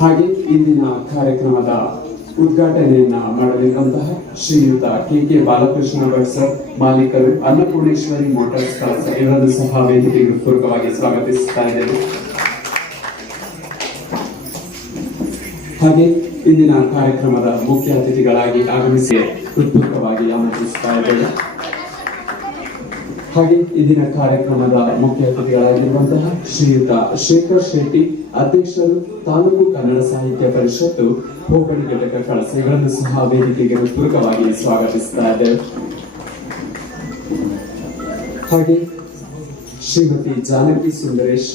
ಹಾಗೆ ಇಂದಿನ ಕಾರ್ಯಕ್ರಮದ ಉದ್ಘಾಟನೆಯನ್ನ ಮಾಡಲಿರುವಂತಹ ಶ್ರೀಯುತ ಕೆ ಬಾಲಕೃಷ್ಣ ಭಟ್ ಸರ್, ಮಾಲೀಕರು ಅನ್ನಪೂರ್ಣೇಶ್ವರಿ ಮೋಟಾರ್ಸ್ ಕಾರ್ಸ್, ಇವರನ್ನು ಸಹ ವೇದಿಕೆಗೆ ಪೂರ್ವಕವಾಗಿ ಸ್ವಾಗತಿಸುತ್ತಾ ಇದ್ದೇವೆ. ಹಾಗೆ ಇಂದಿನ ಕಾರ್ಯಕ್ರಮದ ಮುಖ್ಯ ಅತಿಥಿಗಳಾಗಿ ಆಗಮಿಸಿ ಹೃತ್ಪೂರ್ವಕವಾಗಿ ಆಮಂತ್ರಿಸುತ್ತಾ ಇದ್ದೇವೆ. ಹಾಗೆ ಇಂದಿನ ಕಾರ್ಯಕ್ರಮದ ಮುಖ್ಯ ಅತಿಥಿಗಳಾಗಿರುವಂತಹ ಶ್ರೀಯುತ ಶೇಖರ್ ಶೆಟ್ಟಿ, ಅಧ್ಯಕ್ಷರು, ತಾಲೂಕು ಕನ್ನಡ ಸಾಹಿತ್ಯ ಪರಿಷತ್ತು, ಹೋಬಳಿ ಘಟಕ ಕಳಸ, ಇವರನ್ನು ಸಹ ವೇದಿಕೆಗೆ ಪೂರಕವಾಗಿ ಸ್ವಾಗತಿಸ್ತಾ ಇದ್ದೇವೆ. ಹಾಗೆ ಶ್ರೀಮತಿ ಜಾನಕಿ ಸುಂದರೇಶ್,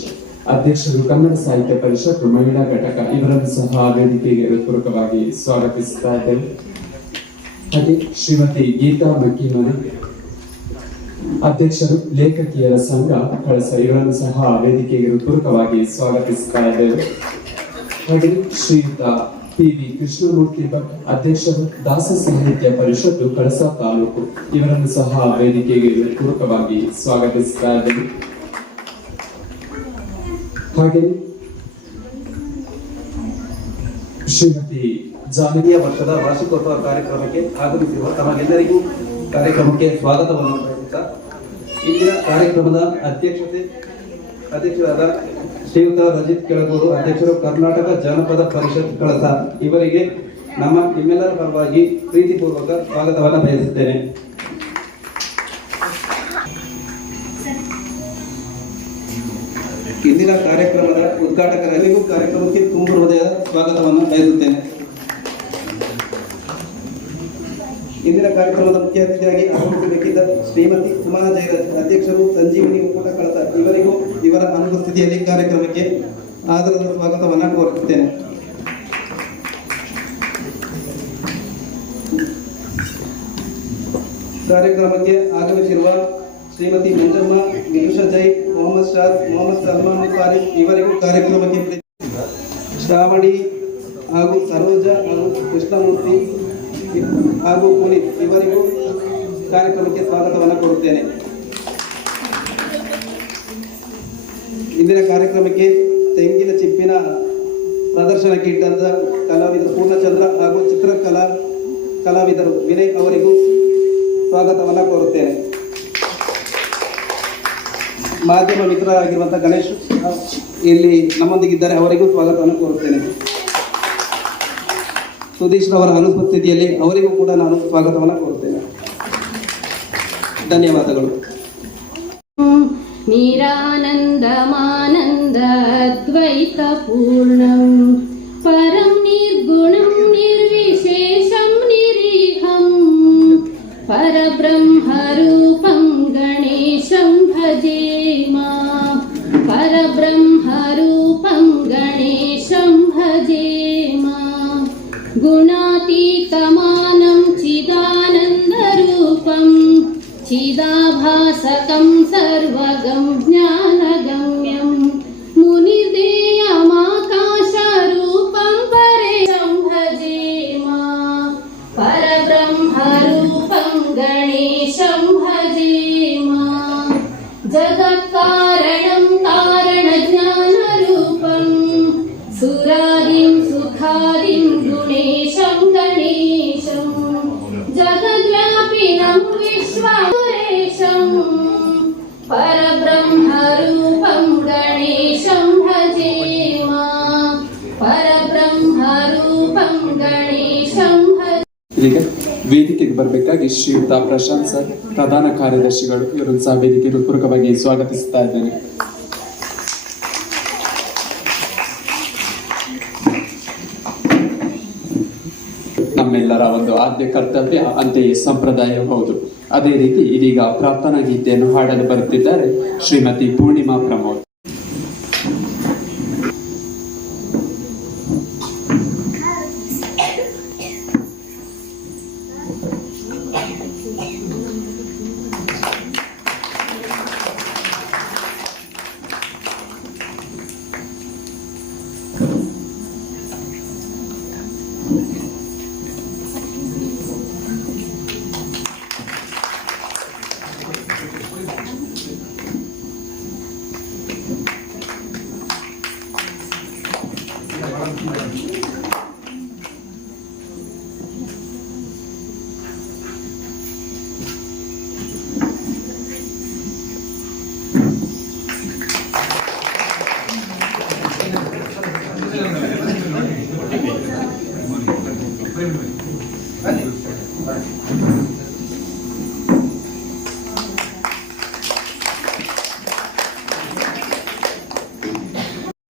ಅಧ್ಯಕ್ಷರು, ಕನ್ನಡ ಸಾಹಿತ್ಯ ಪರಿಷತ್ತು, ಮಹಿಳಾ ಘಟಕ, ಇವರನ್ನು ಸಹ ವೇದಿಕೆಗೆ ಪೂರಕವಾಗಿ ಸ್ವಾಗತಿಸ್ತಾ ಇದ್ದೇವೆ. ಹಾಗೆ ಶ್ರೀಮತಿ ಗೀತಾ ಮಕ್ಕಿಮನೆ, ಅಧ್ಯಕ್ಷರು, ಲೇಖಕಿಯರ ಸಂಘ ಕಳಸ, ಇವರನ್ನು ಸಹ ವೇದಿಕೆಗೆ ಪೂರಕವಾಗಿ ಸ್ವಾಗತಿಸುತ್ತಾ ಇದ್ದೇವೆ. ಹಾಗೆ ಶ್ರೀಯುತ ಪಿ.ವಿ. ಕೃಷ್ಣಮೂರ್ತಿ ಭಟ್, ಅಧ್ಯಕ್ಷರು, ದಾಸ ಸಾಹಿತ್ಯ ಪರಿಷತ್ತು, ಕಳಸ ತಾಲೂಕು, ಇವರನ್ನು ಸಹ ವೇದಿಕೆಗೆ ಪೂರಕವಾಗಿ ಸ್ವಾಗತಿಸುತ್ತಾ ಇದ್ದೇವೆ. ಹಾಗೆ ಶ್ರೀಮತಿ ಜಾನಕಿಯ ವರ್ಷದ ವಾರ್ಷಿಕೋತ್ಸವ ಕಾರ್ಯಕ್ರಮಕ್ಕೆ ಆಗಮಿಸಿರುವ ತಮಗೆಲ್ಲರಿಗೂ ಕಾರ್ಯಕ್ರಮಕ್ಕೆ ಸ್ವಾಗತವನ್ನು ಬಯಸುತ್ತಾ, ಇಂದಿನ ಕಾರ್ಯಕ್ರಮದ ಅಧ್ಯಕ್ಷರಾದ ಶ್ರೀಯುತ ರಜಿತ್ ಕೆಳಗೂರು, ಅಧ್ಯಕ್ಷರು, ಕರ್ನಾಟಕ ಜಾನಪದ ಪರಿಷತ್ ಕಳಸ, ಇವರಿಗೆ ನಿಮ್ಮೆಲ್ಲರ ಪರವಾಗಿ ಪ್ರೀತಿಪೂರ್ವಕ ಸ್ವಾಗತವನ್ನು ಬಯಸುತ್ತೇನೆ. ಇಂದಿನ ಕಾರ್ಯಕ್ರಮದ ಉದ್ಘಾಟಕರಿಗೂ ಕಾರ್ಯಕ್ರಮಕ್ಕೆ ತುಂಬು ಹೃದಯದ ಸ್ವಾಗತವನ್ನು ಬಯಸುತ್ತೇನೆ. ಇಂದಿನ ಕಾರ್ಯಕ್ರಮದ ಮುಖ್ಯ ಅತಿಥಿಯಾಗಿ ಆಗಮಿಸಬೇಕಿದ್ದ ಶ್ರೀಮತಿ ಉಮಾ ಜಯರಾಜ್, ಅಧ್ಯಕ್ಷರು, ಸಂಜೀವನಿ ಒಕ್ಕೂಟ ಕಳಸ, ಇವರಿಗೂ ಇವರ ಅನುಪಸ್ಥಿತಿಯಲ್ಲಿ ಕಾರ್ಯಕ್ರಮಕ್ಕೆ ಆದರದ ಸ್ವಾಗತವನ್ನು ಕೋರುತ್ತೇನೆ. ಕಾರ್ಯಕ್ರಮಕ್ಕೆ ಆಗಮಿಸಿರುವ ಶ್ರೀಮತಿ ಮಂಜಮ್ಮ, ನಿರುಷಾ ಜೈ, ಮೊಹಮ್ಮದ್ ಶಾದ್, ಮೊಹಮ್ಮದ್ ಸಲ್ಮಾನ್ ಫಾರಿಸ್, ಇವರಿಗೂ ಕಾರ್ಯಕ್ರಮಕ್ಕೆ ಶ್ರಾವಣಿ ಹಾಗೂ ಸರೋಜ ಹಾಗೂ ಕೃಷ್ಣಮೂರ್ತಿ ಹಾಗೂ ಪುನೀತ್, ಇವರಿಗೂ ಕಾರ್ಯಕ್ರಮಕ್ಕೆ ಸ್ವಾಗತವನ್ನು ಕೊಡುತ್ತೇನೆ. ಇಂದಿನ ಕಾರ್ಯಕ್ರಮಕ್ಕೆ ತೆಂಗಿನ ಚಿಪ್ಪಿನ ಪ್ರದರ್ಶನಕ್ಕೆ ಇಟ್ಟಂತ ಕಲಾವಿದರು ಪೂರ್ಣಚಂದ್ರ ಹಾಗೂ ಕಲಾವಿದರು ವಿನಯ್ ಅವರಿಗೂ ಸ್ವಾಗತವನ್ನು ಕೋರುತ್ತೇನೆ. ಮಾಧ್ಯಮ ಮಿತ್ರರಾಗಿರುವಂತಹ ಗಣೇಶ್ ಇಲ್ಲಿ ನಮ್ಮೊಂದಿಗಿದ್ದಾರೆ, ಅವರಿಗೂ ಸ್ವಾಗತವನ್ನು ಕೋರುತ್ತೇನೆ. ಸುಧೀಶ್ ಅವರ ಅನುಪಸ್ಥಿತಿಯಲ್ಲಿ ಅವರಿಗೂ ಕೂಡ ನಾನು ಸ್ವಾಗತವನ್ನು ಕೋರುತ್ತೇನೆ. ಧನ್ಯವಾದಗಳು. ನಿರಾನಂದಮಾನಂದ ಅದ್ವೈತ ಪೂರ್ಣಂ ಪರಂ ನಿರ್ಗುಣಂ ನಿರ್ವಿಶೇಷಂ ನಿರೀಹಂ ಪರಬ್ರಹ್ಮರೂಪಂ ಗಣೇಶಂ ಭಜೇಮ ಪರಬ್ರಹ್ಮರೂಪಂ ಗಣೇಶಂ ಭಜೇಮ ಗುಣಾತೀತಮಾನಂ ಚಿದಾನಂದರೂಪಂ ಚಿದಾಭಾಸಕಂ ಸರ್ವಗಂ ಜ್ಞಾನಗಮ್ಯಂ ಮುನಿರ್ದೇಯಮಾಕಾಶರೂಪಂ ಪರೇಶಂ ಭಜೇಮ ಪರಬ್ರಹ್ಮರೂಪಂ ಗಣೇಶಂ ಭಜೇಮ ಜಗತ್ಕಾರಣಂ ಕಾರಣಜ್ಞಾನರೂಪಂ ಸುರಾದಿಂ ಸುಖಾದಿಂ ಗುಣೇಶಂ ಗಣೇಶಂ ಜಗದ್ವ್ಯಾಪಿನಂ ವಿಶ್ವಸುರೇಶಂ ಪರಬ್ರಹ್ಮರೂಪಂ ಗಣೇಶಂ ಭಜೇಮ ಪರಬ್ರಹ್ಮರೂಪಂ ಗಣೇಶಂ ಈಗ ವೇದಿಕೆಗೆ ಬರಬೇಕಾಗಿ ಶ್ರೀಯುತ ಪ್ರಶಾಂತ್ ಸರ್, ಪ್ರಧಾನ ಕಾರ್ಯದರ್ಶಿಗಳು, ಇವರನ್ನು ಸಹ ವೇದಿಕೆಗೆ ಪೂರಕವಾಗಿ ಸ್ವಾಗತಿಸುತ್ತಾ ಇದ್ದೇನೆ. ನಮ್ಮೆಲ್ಲರ ಒಂದು ಆದ್ಯ ಕರ್ತವ್ಯ, ಅಂತೆಯೇ ಸಂಪ್ರದಾಯ ಹೌದು. ಅದೇ ರೀತಿ ಇದೀಗ ಪ್ರಾರ್ಥನಾ ಗೀತೆಯನ್ನು ಹಾಡಲು ಬರುತ್ತಿದ್ದಾರೆ ಶ್ರೀಮತಿ ಪೂರ್ಣಿಮಾ ಪ್ರಮೋದ್.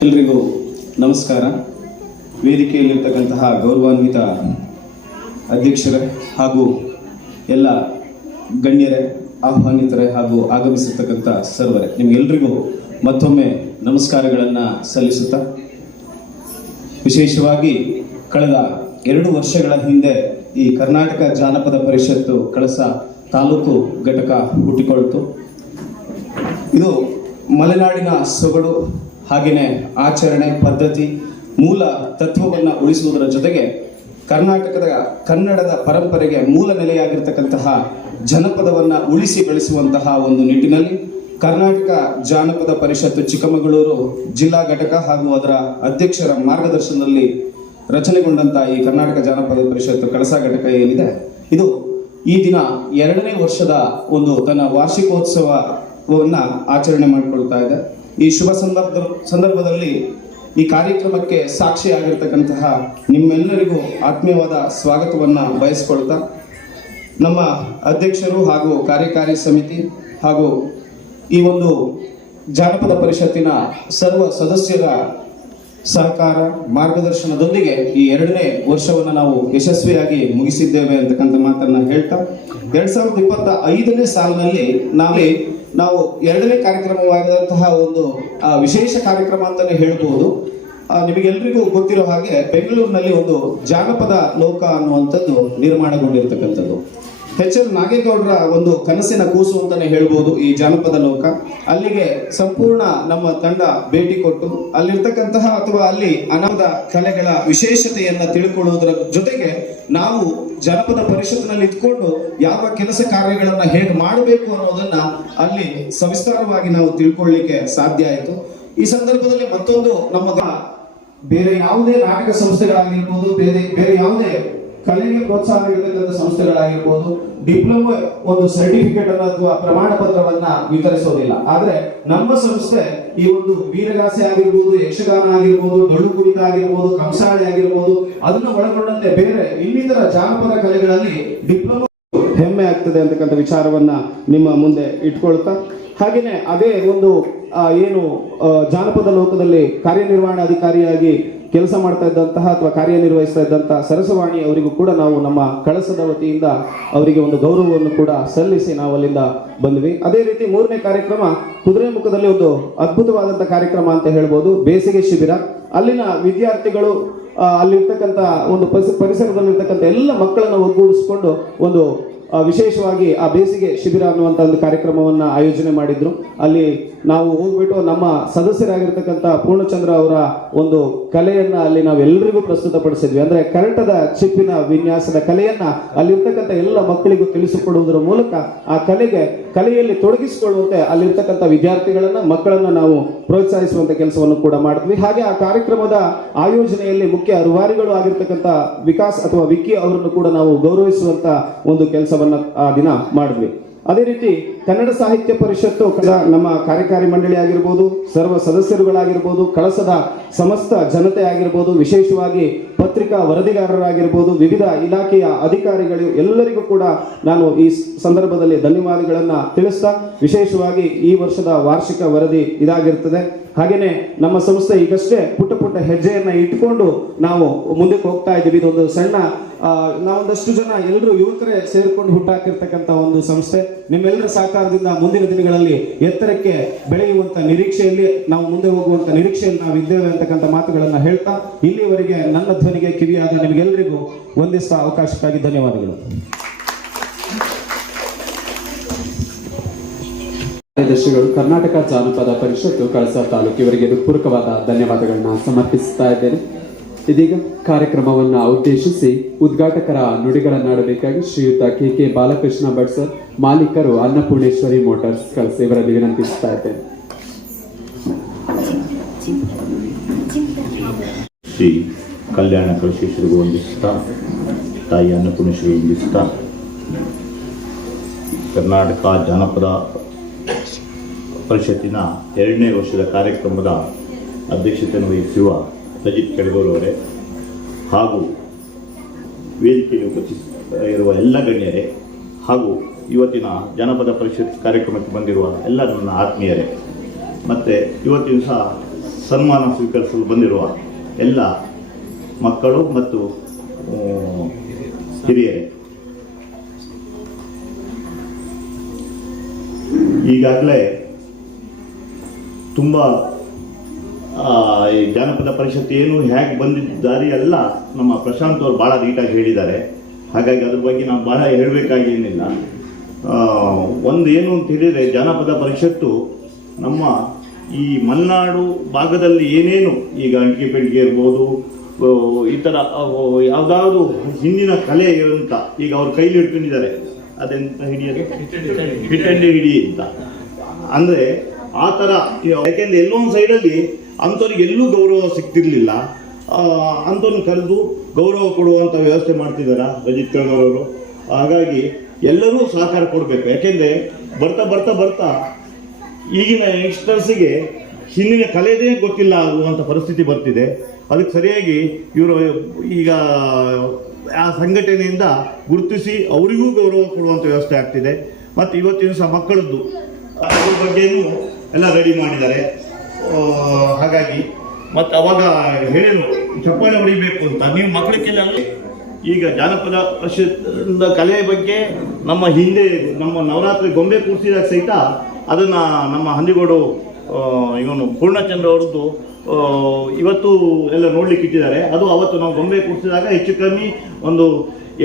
ಎಲ್ರಿಗೂ ನಮಸ್ಕಾರ. ವೇದಿಕೆಯಲ್ಲಿರ್ತಕ್ಕಂತಹ ಗೌರವಾನ್ವಿತ ಅಧ್ಯಕ್ಷರೇ ಹಾಗೂ ಎಲ್ಲ ಗಣ್ಯರೇ, ಆಹ್ವಾನಿತರೇ ಹಾಗೂ ಆಗಮಿಸಿರ್ತಕ್ಕಂಥ ಸರ್ವರೇ, ನಿಮಗೆಲ್ಲರಿಗೂ ಮತ್ತೊಮ್ಮೆ ನಮಸ್ಕಾರಗಳನ್ನು ಸಲ್ಲಿಸುತ್ತಾ, ವಿಶೇಷವಾಗಿ ಕಳೆದ 2 ವರ್ಷಗಳ ಹಿಂದೆ ಈ ಕರ್ನಾಟಕ ಜಾನಪದ ಪರಿಷತ್ತು ಕಳಸ ತಾಲೂಕು ಘಟಕ ಹುಟ್ಟಿಕೊಳ್ತು. ಇದು ಮಲೆನಾಡಿನ ಸೊಗಡು ಹಾಗೆಯೇ ಆಚರಣೆ ಪದ್ಧತಿ ಮೂಲ ತತ್ವವನ್ನು ಉಳಿಸುವುದರ ಜೊತೆಗೆ ಕರ್ನಾಟಕದ ಕನ್ನಡದ ಪರಂಪರೆಗೆ ಮೂಲ ನೆಲೆಯಾಗಿರ್ತಕ್ಕಂತಹ ಜನಪದವನ್ನು ಉಳಿಸಿ ಬೆಳೆಸುವಂತಹ ಒಂದು ನಿಟ್ಟಿನಲ್ಲಿ ಕರ್ನಾಟಕ ಜಾನಪದ ಪರಿಷತ್ತು ಚಿಕ್ಕಮಗಳೂರು ಜಿಲ್ಲಾ ಘಟಕ ಹಾಗೂ ಅದರ ಅಧ್ಯಕ್ಷರ ಮಾರ್ಗದರ್ಶನದಲ್ಲಿ ರಚನೆಗೊಂಡಂತಹ ಈ ಕರ್ನಾಟಕ ಜಾನಪದ ಪರಿಷತ್ತು ಕಳಸ ಘಟಕ ಏನಿದೆ, ಇದು ಈ ದಿನ 2ನೇ ವರ್ಷದ ಒಂದು ತನ್ನ ವಾರ್ಷಿಕೋತ್ಸವವನ್ನು ಆಚರಣೆ ಮಾಡಿಕೊಳ್ತಾ ಇದೆ. ಈ ಶುಭ ಸಂದರ್ಭದಲ್ಲಿ ಈ ಕಾರ್ಯಕ್ರಮಕ್ಕೆ ಸಾಕ್ಷಿಯಾಗಿರ್ತಕ್ಕಂತಹ ನಿಮ್ಮೆಲ್ಲರಿಗೂ ಆತ್ಮೀಯವಾದ ಸ್ವಾಗತವನ್ನು ಬಯಸಿಕೊಳ್ತಾ, ನಮ್ಮ ಅಧ್ಯಕ್ಷರು ಹಾಗೂ ಕಾರ್ಯಕಾರಿ ಸಮಿತಿ ಹಾಗೂ ಈ ಒಂದು ಜಾನಪದ ಪರಿಷತ್ತಿನ ಸರ್ವ ಸದಸ್ಯರ ಸಹಕಾರ ಮಾರ್ಗದರ್ಶನದೊಂದಿಗೆ ಈ 2ನೇ ವರ್ಷವನ್ನು ನಾವು ಯಶಸ್ವಿಯಾಗಿ ಮುಗಿಸಿದ್ದೇವೆ ಅಂತಕ್ಕಂಥ ಮಾತನ್ನ ಹೇಳ್ತಾ, 2025ನೇ ಸಾಲಿನಲ್ಲಿ ನಾವು 2ನೇ ಕಾರ್ಯಕ್ರಮವಾಗಿರುವಂತಹ ಒಂದು ವಿಶೇಷ ಕಾರ್ಯಕ್ರಮ ಅಂತಾನೆ ಹೇಳ್ಬೋದು. ನಿಮಗೆಲ್ಲರಿಗೂ ಗೊತ್ತಿರೋ ಹಾಗೆ ಬೆಂಗಳೂರಿನಲ್ಲಿ ಒಂದು ಜಾನಪದ ಲೋಕ ಅನ್ನುವಂಥದ್ದು ನಿರ್ಮಾಣಗೊಂಡಿರ್ತಕ್ಕಂಥದ್ದು. ಎಚ್.ಎಲ್. ನಾಗೇಗೌಡರ ಒಂದು ಕನಸಿನ ಕೂಸು ಅಂತಾನೆ ಹೇಳ್ಬೋದು ಈ ಜಾನಪದ ಲೋಕ. ಅಲ್ಲಿಗೆ ಸಂಪೂರ್ಣ ನಮ್ಮ ತಂಡ ಭೇಟಿ ಕೊಟ್ಟು ಅಲ್ಲಿರ್ತಕ್ಕಂತಹ ಅಥವಾ ಅಲ್ಲಿ ಅನಾಥ ಕಲೆಗಳ ವಿಶೇಷತೆಯನ್ನ ತಿಳ್ಕೊಳ್ಳುವುದರ ಜೊತೆಗೆ ನಾವು ಜನಪದ ಪರಿಷತ್ನಲ್ಲಿ ಇದ್ಕೊಂಡು ಯಾವ ಕೆಲಸ ಕಾರ್ಯಗಳನ್ನ ಹೇಗೆ ಮಾಡಬೇಕು ಅನ್ನೋದನ್ನ ಅಲ್ಲಿ ಸವಿಸ್ತಾರವಾಗಿ ನಾವು ತಿಳ್ಕೊಳ್ಳಿಕ್ಕೆ ಸಾಧ್ಯ ಆಯಿತು. ಈ ಸಂದರ್ಭದಲ್ಲಿ ಮತ್ತೊಂದು ನಮ್ಮ ಬೇರೆ ಯಾವುದೇ ನಾಟಕ ಸಂಸ್ಥೆಗಳಾಗಿರ್ಬೋದು, ಬೇರೆ ಯಾವುದೇ ಕಲೆಗೆ ಪ್ರೋತ್ಸಾಹ ನೀಡತಕ್ಕಂಥ ಸಂಸ್ಥೆಗಳಾಗಿರ್ಬೋದು, ಡಿಪ್ಲೊಮಾ ಒಂದು ಸರ್ಟಿಫಿಕೇಟ್ ಅನ್ನು ಅಥವಾ ಪ್ರಮಾಣ ಪತ್ರವನ್ನ ವಿತರಿಸೋದಿಲ್ಲ. ಆದ್ರೆ ನಮ್ಮ ಸಂಸ್ಥೆ ಈ ಒಂದು ವೀರಗಾಸೆ ಆಗಿರ್ಬೋದು, ಯಕ್ಷಗಾನ ಆಗಿರ್ಬೋದು, ಡೊಳ್ಳು ಕುಣಿತ ಆಗಿರ್ಬೋದು, ಕಂಸಾಳೆ ಆಗಿರ್ಬೋದು, ಅದನ್ನ ಒಳಗೊಂಡಂತೆ ಬೇರೆ ಇನ್ನಿತರ ಜಾನಪದ ಕಲೆಗಳಲ್ಲಿ ಡಿಪ್ಲೊಮಾ ಹೆಮ್ಮೆ ಆಗ್ತದೆ ಅಂತಕ್ಕಂಥ ವಿಚಾರವನ್ನ ನಿಮ್ಮ ಮುಂದೆ ಇಟ್ಕೊಳ್ತಾ, ಹಾಗೇನೆ ಅದೇ ಒಂದು ಏನು ಜಾನಪದ ಲೋಕದಲ್ಲಿ ಕಾರ್ಯನಿರ್ವಹಣಾಧಿಕಾರಿಯಾಗಿ ಕೆಲಸ ಮಾಡ್ತಾ ಇದ್ದಂತಹ ಅಥವಾ ಕಾರ್ಯನಿರ್ವಹಿಸ್ತಾ ಇದ್ದಂತಹ ಸರಸವಾಣಿ ಅವರಿಗೂ ಕೂಡ ನಾವು ನಮ್ಮ ಕಳಸದ ವತಿಯಿಂದ ಅವರಿಗೆ ಒಂದು ಗೌರವವನ್ನು ಕೂಡ ಸಲ್ಲಿಸಿ ನಾವು ಅಲ್ಲಿಂದ ಬಂದ್ವಿ. ಅದೇ ರೀತಿ 3ನೇ ಕಾರ್ಯಕ್ರಮ ಕುದುರೆಮುಖದಲ್ಲಿ ಒಂದು ಅದ್ಭುತವಾದಂತಹ ಕಾರ್ಯಕ್ರಮ ಅಂತ ಹೇಳ್ಬೋದು. ಬೇಸಿಗೆ ಶಿಬಿರ, ಅಲ್ಲಿನ ವಿದ್ಯಾರ್ಥಿಗಳು ಅಲ್ಲಿರ್ತಕ್ಕಂಥ ಒಂದು ಪರಿಸರದಲ್ಲಿರ್ತಕ್ಕಂಥ ಎಲ್ಲ ಮಕ್ಕಳನ್ನು ಒಗ್ಗೂಡಿಸಿಕೊಂಡು ಒಂದು ವಿಶೇಷವಾಗಿ ಆ ಬೇಸಿಗೆ ಶಿಬಿರ ಅನ್ನುವಂಥ ಒಂದು ಕಾರ್ಯಕ್ರಮವನ್ನು ಆಯೋಜನೆ ಮಾಡಿದ್ರು. ಅಲ್ಲಿ ನಾವು ಹೋಗ್ಬಿಟ್ಟು ನಮ್ಮ ಸದಸ್ಯರಾಗಿರ್ತಕ್ಕಂಥ ಪೂರ್ಣಚಂದ್ರ ಅವರ ಒಂದು ಕಲೆಯನ್ನ ಅಲ್ಲಿ ನಾವೆಲ್ಲರಿಗೂ ಪ್ರಸ್ತುತಪಡಿಸಿದ್ವಿ. ಅಂದ್ರೆ ಕರಟದ ಚಿಪ್ಪಿನ ವಿನ್ಯಾಸದ ಕಲೆಯನ್ನ ಅಲ್ಲಿರ್ತಕ್ಕಂಥ ಎಲ್ಲ ಮಕ್ಕಳಿಗೂ ತಿಳಿಸಿಕೊಡುವುದರ ಮೂಲಕ ಆ ಕಲೆಯಲ್ಲಿ ತೊಡಗಿಸಿಕೊಳ್ಳುವಂತೆ ಅಲ್ಲಿರ್ತಕ್ಕಂಥ ವಿದ್ಯಾರ್ಥಿಗಳನ್ನ ಮಕ್ಕಳನ್ನ ನಾವು ಪ್ರೋತ್ಸಾಹಿಸುವಂತ ಕೆಲಸವನ್ನು ಕೂಡ ಮಾಡಿದ್ವಿ. ಹಾಗೆ ಆ ಕಾರ್ಯಕ್ರಮದ ಆಯೋಜನೆಯಲ್ಲಿ ಮುಖ್ಯ ರೂವಾರಿಗಳು ಆಗಿರ್ತಕ್ಕಂಥ ವಿಕಾಸ್ ಅಥವಾ ವಿಕ್ಕಿ ಅವರನ್ನು ಕೂಡ ನಾವು ಗೌರವಿಸುವಂತ ಒಂದು ಕೆಲಸವನ್ನ ಆ ದಿನ ಮಾಡಿದ್ವಿ. ಅದೇ ರೀತಿ ಕನ್ನಡ ಸಾಹಿತ್ಯ ಪರಿಷತ್ತು ನಮ್ಮ ಕಾರ್ಯಕಾರಿ ಮಂಡಳಿ ಆಗಿರ್ಬೋದು, ಸರ್ವ ಸದಸ್ಯರುಗಳಾಗಿರ್ಬೋದು, ಕಳಸದ ಸಮಸ್ತ ಜನತೆ ಆಗಿರ್ಬೋದು, ವಿಶೇಷವಾಗಿ ಪತ್ರಿಕಾ ವರದಿಗಾರರಾಗಿರ್ಬೋದು, ವಿವಿಧ ಇಲಾಖೆಯ ಅಧಿಕಾರಿಗಳು ಎಲ್ಲರಿಗೂ ಕೂಡ ನಾನು ಈ ಸಂದರ್ಭದಲ್ಲಿ ಧನ್ಯವಾದಗಳನ್ನ ತಿಳಿಸ್ತಾ, ವಿಶೇಷವಾಗಿ ಈ ವರ್ಷದ ವಾರ್ಷಿಕ ವರದಿ ಇದಾಗಿರ್ತದೆ. ಹಾಗೇನೆ ನಮ್ಮ ಸಂಸ್ಥೆ ಈಗಷ್ಟೇ ಪುಟ್ಟ ಹೆಜ್ಜೆಯನ್ನ ಇಟ್ಕೊಂಡು ನಾವು ಮುಂದಕ್ಕೆ ಹೋಗ್ತಾ ಇದ್ದೀವಿ. ಇದೊಂದು ಸಣ್ಣ ನಾವೊಂದಷ್ಟು ಜನ ಎಲ್ಲರೂ ಯುವಕರೇ ಸೇರ್ಕೊಂಡು ಹುಟ್ಟಾಕಿರ್ತಕ್ಕಂಥ ಒಂದು ಸಂಸ್ಥೆ. ನಿಮ್ಮೆಲ್ಲರ ಸಹಕಾರದಿಂದ ಮುಂದಿನ ದಿನಗಳಲ್ಲಿ ಎತ್ತರಕ್ಕೆ ಬೆಳೆಯುವಂತ ನಿರೀಕ್ಷೆಯಲ್ಲಿ ನಾವು ಮುಂದೆ ಹೋಗುವಂತ ನಿರೀಕ್ಷೆಯಲ್ಲಿ ನಾವು ಇದ್ದೇವೆ ಅಂತಕ್ಕಂಥ ಮಾತುಗಳನ್ನ ಹೇಳ್ತಾ, ಇಲ್ಲಿವರೆಗೆ ನನ್ನ ಧ್ವನಿಗೆ ಕಿವಿಯಾದ ನಿಮಗೆಲ್ಲರಿಗೂ ಒಂದಿಸ್ತಾ ಅವಕಾಶಕ್ಕಾಗಿ ಧನ್ಯವಾದಗಳು. ಕಾರ್ಯದರ್ಶಿಗಳು ಕರ್ನಾಟಕ ಜಾನಪದ ಪರಿಷತ್ತು ಕಳಸ ತಾಲೂಕು ಇವರಿಗೆ ಹೃತ್ಪೂರ್ವಕವಾದ ಧನ್ಯವಾದಗಳನ್ನ ಸಮರ್ಪಿಸುತ್ತಾ ಇದ್ದೇನೆ. ಇದೀಗ ಕಾರ್ಯಕ್ರಮವನ್ನು ಉದ್ದೇಶಿಸಿ ಉದ್ಘಾಟಕರ ನುಡಿಗಳನ್ನಾಡಬೇಕಾಗಿ ಶ್ರೀಯುತ ಕೆ ಬಾಲಕೃಷ್ಣ ಭಟ್ ಸರ್, ಮಾಲೀಕರು ಅನ್ನಪೂರ್ಣೇಶ್ವರಿ ಮೋಟಾರ್ಸ್ ಕಳಸ, ಇವರಲ್ಲಿ ವಿನಂತಿಸುತ್ತಾ ಇದ್ದೇನೆ. ಶ್ರೀ ಕಲ್ಯಾಣ ಕಳಶೇಶ್ವರಿಗೂ ವಂದಿಸುತ್ತಾ, ತಾಯಿ ಅನ್ನಪೂರ್ಣೇಶ್ವರಿ ವಂದಿಸುತ್ತಾ, ಕರ್ನಾಟಕ ಜಾನಪದ ಪರಿಷತ್ತಿನ 2ನೇ ವರ್ಷದ ಕಾರ್ಯಕ್ರಮದ ಅಧ್ಯಕ್ಷತೆಯನ್ನು ವಹಿಸುವ ಅಜಿತ್ ಕೆಳಗೋರು ಅವರೇ ಹಾಗೂ ವೇದಿಕೆಯಲ್ಲಿ ಉಪಸ್ಥಿತರಿರುವ ಎಲ್ಲ ಗಣ್ಯರೇ ಹಾಗೂ ಇವತ್ತಿನ ಜಾನಪದ ಪರಿಷತ್ ಕಾರ್ಯಕ್ರಮಕ್ಕೆ ಬಂದಿರುವ ಎಲ್ಲ ನನ್ನ ಆತ್ಮೀಯರೇ, ಮತ್ತು ಇವತ್ತಿನ ಸಹ ಸನ್ಮಾನ ಸ್ವೀಕರಿಸಲು ಬಂದಿರುವ ಎಲ್ಲ ಮಕ್ಕಳು ಮತ್ತು ಹಿರಿಯರೇ, ಈಗಾಗಲೇ ತುಂಬ ಈ ಜಾನಪದ ಪರಿಷತ್ ಏನು ಹೇಗೆ ಬಂದಿದ್ದಾರೆ ಎಲ್ಲ ನಮ್ಮ ಪ್ರಶಾಂತ್ ಅವರು ಭಾಳ ನೀಟಾಗಿ ಹೇಳಿದ್ದಾರೆ. ಹಾಗಾಗಿ ಅದ್ರ ಬಗ್ಗೆ ನಾವು ಭಾಳ ಹೇಳಬೇಕಾಗೇನಿಲ್ಲ. ಒಂದು ಏನು ಅಂತ ಹೇಳಿದರೆ, ಜಾನಪದ ಪರಿಷತ್ತು ನಮ್ಮ ಈ ಮಲೆನಾಡು ಭಾಗದಲ್ಲಿ ಏನೇನು ಈಗ ಅಂಟಿಗೆ ಪೆಂಟಿಗೆ ಇರ್ಬೋದು, ಈ ಥರ ಯಾವುದಾದ್ರು ಹಿಂದಿನ ಕಲೆ ಅಂತ ಈಗ ಅವ್ರ ಕೈಲಿ ಹಿಡ್ಕೊಂಡಿದ್ದಾರೆ. ಅದೆಂತ ಹಿಡಿಯೋದು, ಹಿಟ್ಟಂಡಿ ಹಿಡಿ ಅಂತ ಅಂದರೆ ಆ ಥರ. ಯಾಕೆಂದರೆ ಎಲ್ಲೋ ಒಂದು ಸೈಡಲ್ಲಿ ಅಂಥವ್ರಿಗೆ ಎಲ್ಲೂ ಗೌರವ ಸಿಗ್ತಿರ್ಲಿಲ್ಲ. ಅಂಥವ್ರನ್ನ ಕರೆದು ಗೌರವ ಕೊಡುವಂಥ ವ್ಯವಸ್ಥೆ ಮಾಡ್ತಿದ್ದಾರೆ ರಜಿತ್ ಕಳ್ಗೂರವರು. ಹಾಗಾಗಿ ಎಲ್ಲರೂ ಸಹಕಾರ ಕೊಡಬೇಕು. ಯಾಕೆಂದರೆ ಬರ್ತಾ ಬರ್ತಾ ಬರ್ತಾ ಈಗಿನ ಯಂಗ್ಸ್ಟರ್ಸಿಗೆ ಹಿಂದಿನ ಕಲೆದೇ ಗೊತ್ತಿಲ್ಲ ಆಗುವಂಥ ಪರಿಸ್ಥಿತಿ ಬರ್ತಿದೆ. ಅದಕ್ಕೆ ಸರಿಯಾಗಿ ಇವರು ಈಗ ಆ ಸಂಘಟನೆಯಿಂದ ಗುರುತಿಸಿ ಅವರಿಗೂ ಗೌರವ ಕೊಡುವಂಥ ವ್ಯವಸ್ಥೆ ಆಗ್ತಿದೆ. ಮತ್ತು ಇವತ್ತಿನ ದಿವಸ ಮಕ್ಕಳದ್ದು ಅದ್ರ ಬಗ್ಗೆಯೂ ಎಲ್ಲ ರೆಡಿ ಮಾಡಿದ್ದಾರೆ. ಹಾಗಾಗಿ ಮತ್ತು ಅವಾಗ ಹೇಳಿದ್ರು ಚಪ್ಪಾಳೆ ಹೊಡಿಬೇಕು ಅಂತ. ನೀವು ಮಕ್ಕಳಿಗೆಲ್ಲ ಈಗ ಜಾನಪದ ಪರಿಷತ್ ಕಲೆಯ ಬಗ್ಗೆ ನಮ್ಮ ಹಿಂದೆ ನಮ್ಮ ನವರಾತ್ರಿ ಗೊಂಬೆ ಕೂರಿಸಿದಾಗ ಸಹಿತ ಅದನ್ನು ನಮ್ಮ ಹಂದಿಗೋಡು ಇವನು ಪೂರ್ಣಚಂದ್ರ ಅವ್ರದ್ದು ಇವತ್ತು ಎಲ್ಲ ನೋಡ್ಲಿಕ್ಕೆ ಇಟ್ಟಿದ್ದಾರೆ. ಅದು ಅವತ್ತು ನಾವು ಗೊಂಬೆ ಕೂರಿಸಿದಾಗ ಹೆಚ್ಚು ಕಮ್ಮಿ ಒಂದು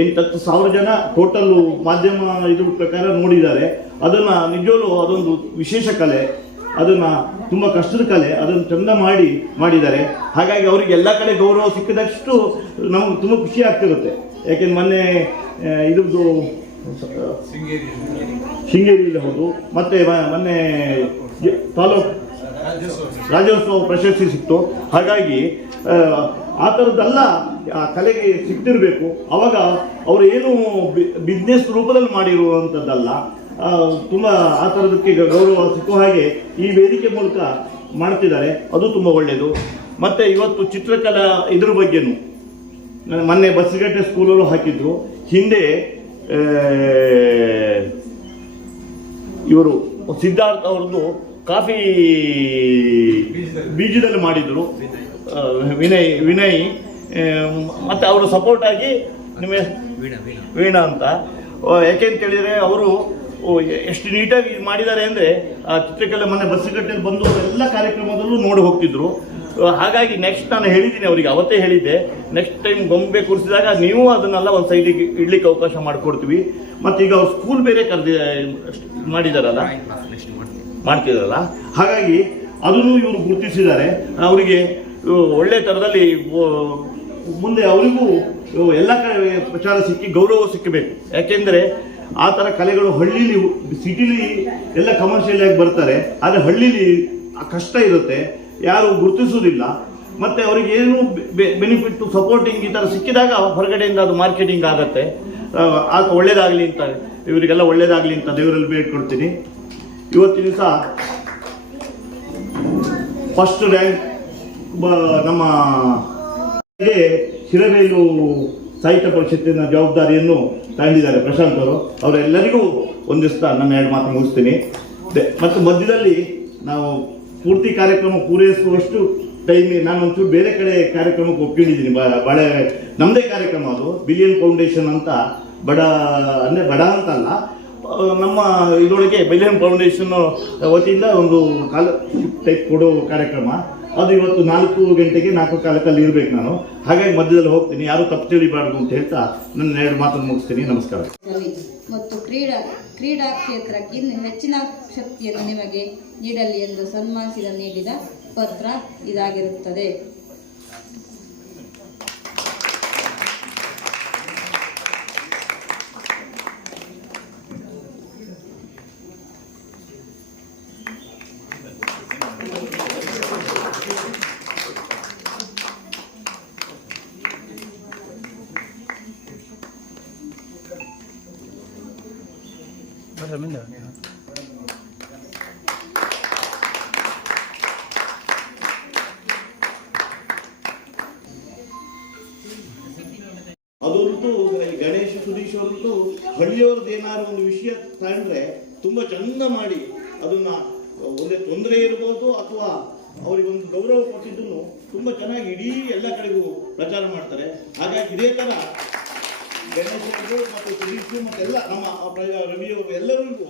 8-10 ಸಾವಿರ ಜನ ಟೋಟಲ್ ಮಾಧ್ಯಮ ಇದ್ರ ಪ್ರಕಾರ ನೋಡಿದ್ದಾರೆ. ಅದನ್ನು ನಿಜವೂ ಅದೊಂದು ವಿಶೇಷ ಕಲೆ, ಅದನ್ನು ತುಂಬ ಕಷ್ಟದ ಕಲೆ, ಅದನ್ನು ಚಂದ ಮಾಡಿದ್ದಾರೆ. ಹಾಗಾಗಿ ಅವರಿಗೆ ಎಲ್ಲ ಕಡೆ ಗೌರವ ಸಿಕ್ಕಿದಷ್ಟು ನಮಗೆ ತುಂಬ ಖುಷಿ ಆಗ್ತಿರುತ್ತೆ. ಯಾಕೆಂದ್ರೆ ಮೊನ್ನೆ ಇದ್ರದ್ದು ಶೃಂಗೇರಿಯಲ್ಲಿ ಹೌದು, ಮತ್ತು ಮೊನ್ನೆ ತಾಲೂಕು ರಾಜ್ಯೋತ್ಸವ ಪ್ರಶಸ್ತಿ ಸಿಕ್ತು. ಹಾಗಾಗಿ ಆ ಥರದ್ದೆಲ್ಲ ಆ ಕಲೆಗೆ ಸಿಕ್ತಿರಬೇಕು. ಅವಾಗ ಅವರು ಏನು ಬಿಸ್ನೆಸ್ ರೂಪದಲ್ಲಿ ಮಾಡಿರುವಂಥದ್ದಲ್ಲ, ತುಂಬ ಆ ಥರದಕ್ಕೆ ಗೌರವ ಸಿಕ್ಕೋ ಹಾಗೆ ಈ ವೇದಿಕೆ ಮೂಲಕ ಮಾಡ್ತಿದ್ದಾರೆ. ಅದು ತುಂಬ ಒಳ್ಳೆಯದು. ಮತ್ತು ಇವತ್ತು ಚಿತ್ರಕಲಾ ಇದ್ರ ಬಗ್ಗೆನೂ ಮೊನ್ನೆ ಬಸ್ಸಿಗಟ್ಟೆ ಸ್ಕೂಲಲ್ಲೂ ಹಾಕಿದ್ರು. ಹಿಂದೆ ಇವರು ಸಿದ್ಧಾರ್ಥ ಅವ್ರದ್ದು ಕಾಫಿ ಬೀಜದಲ್ಲಿ ಮಾಡಿದರು, ವಿನಯ್ ಮತ್ತು ಅವರು ಸಪೋರ್ಟ್ ಆಗಿ ನಿಮ್ಮ ವೀಣಾ ಅಂತ. ಯಾಕೆಂತ ಹೇಳಿದರೆ ಅವರು ಎಷ್ಟು ನೀಟಾಗಿ ಮಾಡಿದ್ದಾರೆ ಅಂದರೆ ಆ ಚಿತ್ರಕಲೆ ಮೊನ್ನೆ ಬಸ್ಸಿಗಟ್ಟೆಯಲ್ಲಿ ಬಂದು ಎಲ್ಲ ಕಾರ್ಯಕ್ರಮದಲ್ಲೂ ನೋಡಿ ಹೋಗ್ತಿದ್ರು. ಹಾಗಾಗಿ ನೆಕ್ಸ್ಟ್ ನಾನು ಹೇಳಿದ್ದೀನಿ ಅವರಿಗೆ, ಅವತ್ತೇ ಹೇಳಿದ್ದೆ, ನೆಕ್ಸ್ಟ್ ಟೈಮ್ ಗೊಂಬೆ ಕೂರಿಸಿದಾಗ ನೀವು ಅದನ್ನೆಲ್ಲ ಒಂದು ಸೈಡಿಗೆ ಇಡ್ಲಿಕ್ಕೆ ಅವಕಾಶ ಮಾಡಿಕೊಡ್ತೀವಿ. ಮತ್ತು ಈಗ ಅವ್ರು ಸ್ಕೂಲ್ ಬೇರೆ ಮಾಡ್ತಿದಾರಲ್ಲ, ಹಾಗಾಗಿ ಅದನ್ನು ಇವರು ಗುರುತಿಸಿದ್ದಾರೆ. ಅವರಿಗೆ ಒಳ್ಳೆ ಥರದಲ್ಲಿ ಮುಂದೆ ಅವರಿಗೂ ಎಲ್ಲ ಕಡೆ ಪ್ರಚಾರ ಸಿಕ್ಕಿ ಗೌರವ ಸಿಕ್ಕಬೇಕು. ಯಾಕೆಂದರೆ ಆ ಥರ ಕಲೆಗಳು ಹಳ್ಳೀಲಿ, ಸಿಟಿಲಿ ಎಲ್ಲ ಕಮರ್ಷಿಯಲ್ ಆಗಿ ಬರ್ತಾರೆ, ಆದರೆ ಹಳ್ಳೀಲಿ ಕಷ್ಟ ಇರುತ್ತೆ, ಯಾರು ಗುರುತಿಸೋದಿಲ್ಲ. ಮತ್ತು ಅವ್ರಿಗೆ ಏನು ಬೆನಿಫಿಟ್ ಸಪೋರ್ಟಿಂಗ್ ಈ ಥರ ಸಿಕ್ಕಿದಾಗ ಹೊರಗಡೆಯಿಂದ ಅದು ಮಾರ್ಕೆಟಿಂಗ್ ಆಗುತ್ತೆ. ಒಳ್ಳೇದಾಗಲಿ ಅಂತ, ಇವರಿಗೆಲ್ಲ ಒಳ್ಳೇದಾಗಲಿ ಅಂತ ದೇವರಲ್ಲಿ ಬೇಡ್ಕೊಳ್ತೀನಿ. ಇವತ್ತಿನ ದಿವಸ ಫಸ್ಟ್ ರ್ಯಾಂಕ್ ನಮ್ಮ ಶಿರಬೇಲು ಸಾಹಿತ್ಯ ಪರಿಷತ್ತಿನ ಜವಾಬ್ದಾರಿಯನ್ನು ತಗೊಂಡಿದ್ದಾರೆ ಪ್ರಶಾಂತ್ ಅವರು. ಅವರೆಲ್ಲರಿಗೂ ಒಂದಿಸ್ತಾ ನನ್ನ 2 ಮಾತು ಮುಗಿಸ್ತೀನಿ. ಮತ್ತು ಮಧ್ಯದಲ್ಲಿ ನಾವು ಪೂರ್ತಿ ಕಾರ್ಯಕ್ರಮ ಪೂರೈಸುವಷ್ಟು ಟೈಮ್ ನಾನು ಒಂಚೂರು ಬೇರೆ ಕಡೆ ಕಾರ್ಯಕ್ರಮಕ್ಕೆ ಒಪ್ಕೊಂಡಿದ್ದೀನಿ. ಬಡ ನಮ್ಮದೇ ಕಾರ್ಯಕ್ರಮ ಅದು, ಬಿಲಿಯನ್ ಫೌಂಡೇಶನ್ ಅಂತ, ಬಡ ಅಂತಲ್ಲ, ನಮ್ಮ ಇದರೊಳಗೆ ಬಿಲಿಯನ್ ಫೌಂಡೇಶನ್ ವತಿಯಿಂದ ಒಂದು ಟೈಪ್ ಕೊಡೋ ಕಾರ್ಯಕ್ರಮ. ಅದು ಇವತ್ತು 4 ಗಂಟೆಗೆ 4:15 ಇರಬೇಕು ನಾನು. ಹಾಗಾಗಿ ಮಧ್ಯದಲ್ಲಿ ಹೋಗ್ತೀನಿ, ಯಾರು ತಪ್ಪು ತಿಳಿಬಾರ್ದು ಅಂತ ಹೇಳ್ತಾ ನನ್ನ 2 ಮಾತನ್ನು ಮುಗಿಸ್ತೀನಿ. ನಮಸ್ಕಾರ. ಮತ್ತು ಕ್ರೀಡಾ ಕ್ಷೇತ್ರಕ್ಕೆ ಹೆಚ್ಚಿನ ಶಕ್ತಿಯನ್ನು ನಿಮಗೆ ನೀಡಲಿ ಎಂದು ಸನ್ಮಾನಿಸಿದ ನೀಡಿದ ಪತ್ರ ಇದಾಗಿರುತ್ತದೆ. ಅದಂತೂ ಗಣೇಶ ಸುದೀಶ್ ಅವರಂತೂ ಹಳ್ಳಿಯವ್ರದ್ದು ಏನಾದ್ರು ಒಂದು ವಿಷಯ ತಗೊಂಡ್ರೆ ತುಂಬಾ ಚಂದ ಮಾಡಿ ಅದನ್ನ ಒಂದೇ ತೊಂದರೆ ಇರ್ಬೋದು ಅಥವಾ ಅವರಿಗೊಂದು ಗೌರವ ಕೊಟ್ಟಿದ್ದನ್ನು ತುಂಬ ಚೆನ್ನಾಗಿ ಇಡೀ ಎಲ್ಲ ಕಡೆಗೂ ಪ್ರಚಾರ ಮಾಡ್ತಾರೆ. ಹಾಗಾಗಿ ಇದೇ ಥರ ಗಣೇಶನಿಗೂ ಮತ್ತು ಸುದೀಪ್ಗೂ ಮತ್ತೆಲ್ಲ ನಮ್ಮ ರವಿಯವರು ಎಲ್ಲರಿಗೂ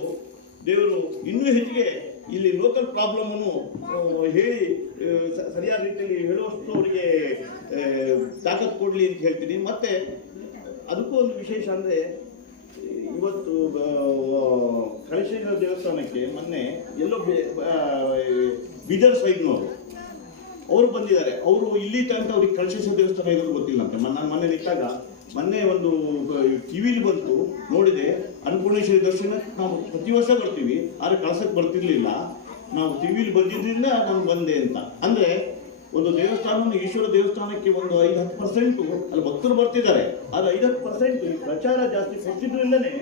ದೇವರು ಇನ್ನೂ ಹೆಚ್ಚಿಗೆ ಇಲ್ಲಿ ಲೋಕಲ್ ಪ್ರಾಬ್ಲಮನ್ನು ಹೇಳಿ ಸರಿಯಾದ ರೀತಿಯಲ್ಲಿ ಹೇಳುವಷ್ಟು ಅವರಿಗೆ ತಾಕತ್ತು ಕೊಡಲಿ ಅಂತ ಹೇಳ್ತೀನಿ. ಮತ್ತು ಅದಕ್ಕೂ ಒಂದು ವಿಶೇಷ ಅಂದರೆ ಇವತ್ತು ಕಳಶೇಶ್ವರ ದೇವಸ್ಥಾನಕ್ಕೆ ಮೊನ್ನೆ ಎಲ್ಲೋ ಬೀದರ್ ಸೈಡ್ನವರು ಅವರು ಬಂದಿದ್ದಾರೆ. ಅವರು ಇಲ್ಲಿ ತನಕ ಅವ್ರಿಗೆ ಕಳಶೇಶ್ವರ ದೇವಸ್ಥಾನ ಇರೋದು ಗೊತ್ತಿಲ್ಲ ಅಂತೆ. ನಾನು ಮೊನ್ನೆ ನಿಂತಾಗ ಮೊನ್ನೆ ಒಂದು ಟಿವಿಲಿ ಬಂತು, ನೋಡಿದೆ. ಅನ್ನಪೂರ್ಣೇಶ್ವರಿ ದರ್ಶನ ನಾವು ಪ್ರತಿ ವರ್ಷ ಬರ್ತೀವಿ, ಆದರೆ ಕಳಸಕ್ಕೆ ಬರ್ತಿರ್ಲಿಲ್ಲ. ನಾವು ಟಿವಿಲಿ ಬಂದಿದ್ದರಿಂದ ನಾನು ಬಂದೆ ಅಂತ. ಅಂದರೆ ಒಂದು ದೇವಸ್ಥಾನವನ್ನು ಈಶ್ವರ ದೇವಸ್ಥಾನಕ್ಕೆ ಒಂದು 5-10% ಅಲ್ಲಿ ಭಕ್ತರು ಬರ್ತಿದ್ದಾರೆ, ಆದರೆ 5-10% ಪ್ರಚಾರ ಜಾಸ್ತಿ ಕೊಡ್ತಿದ್ರಿಂದನೇ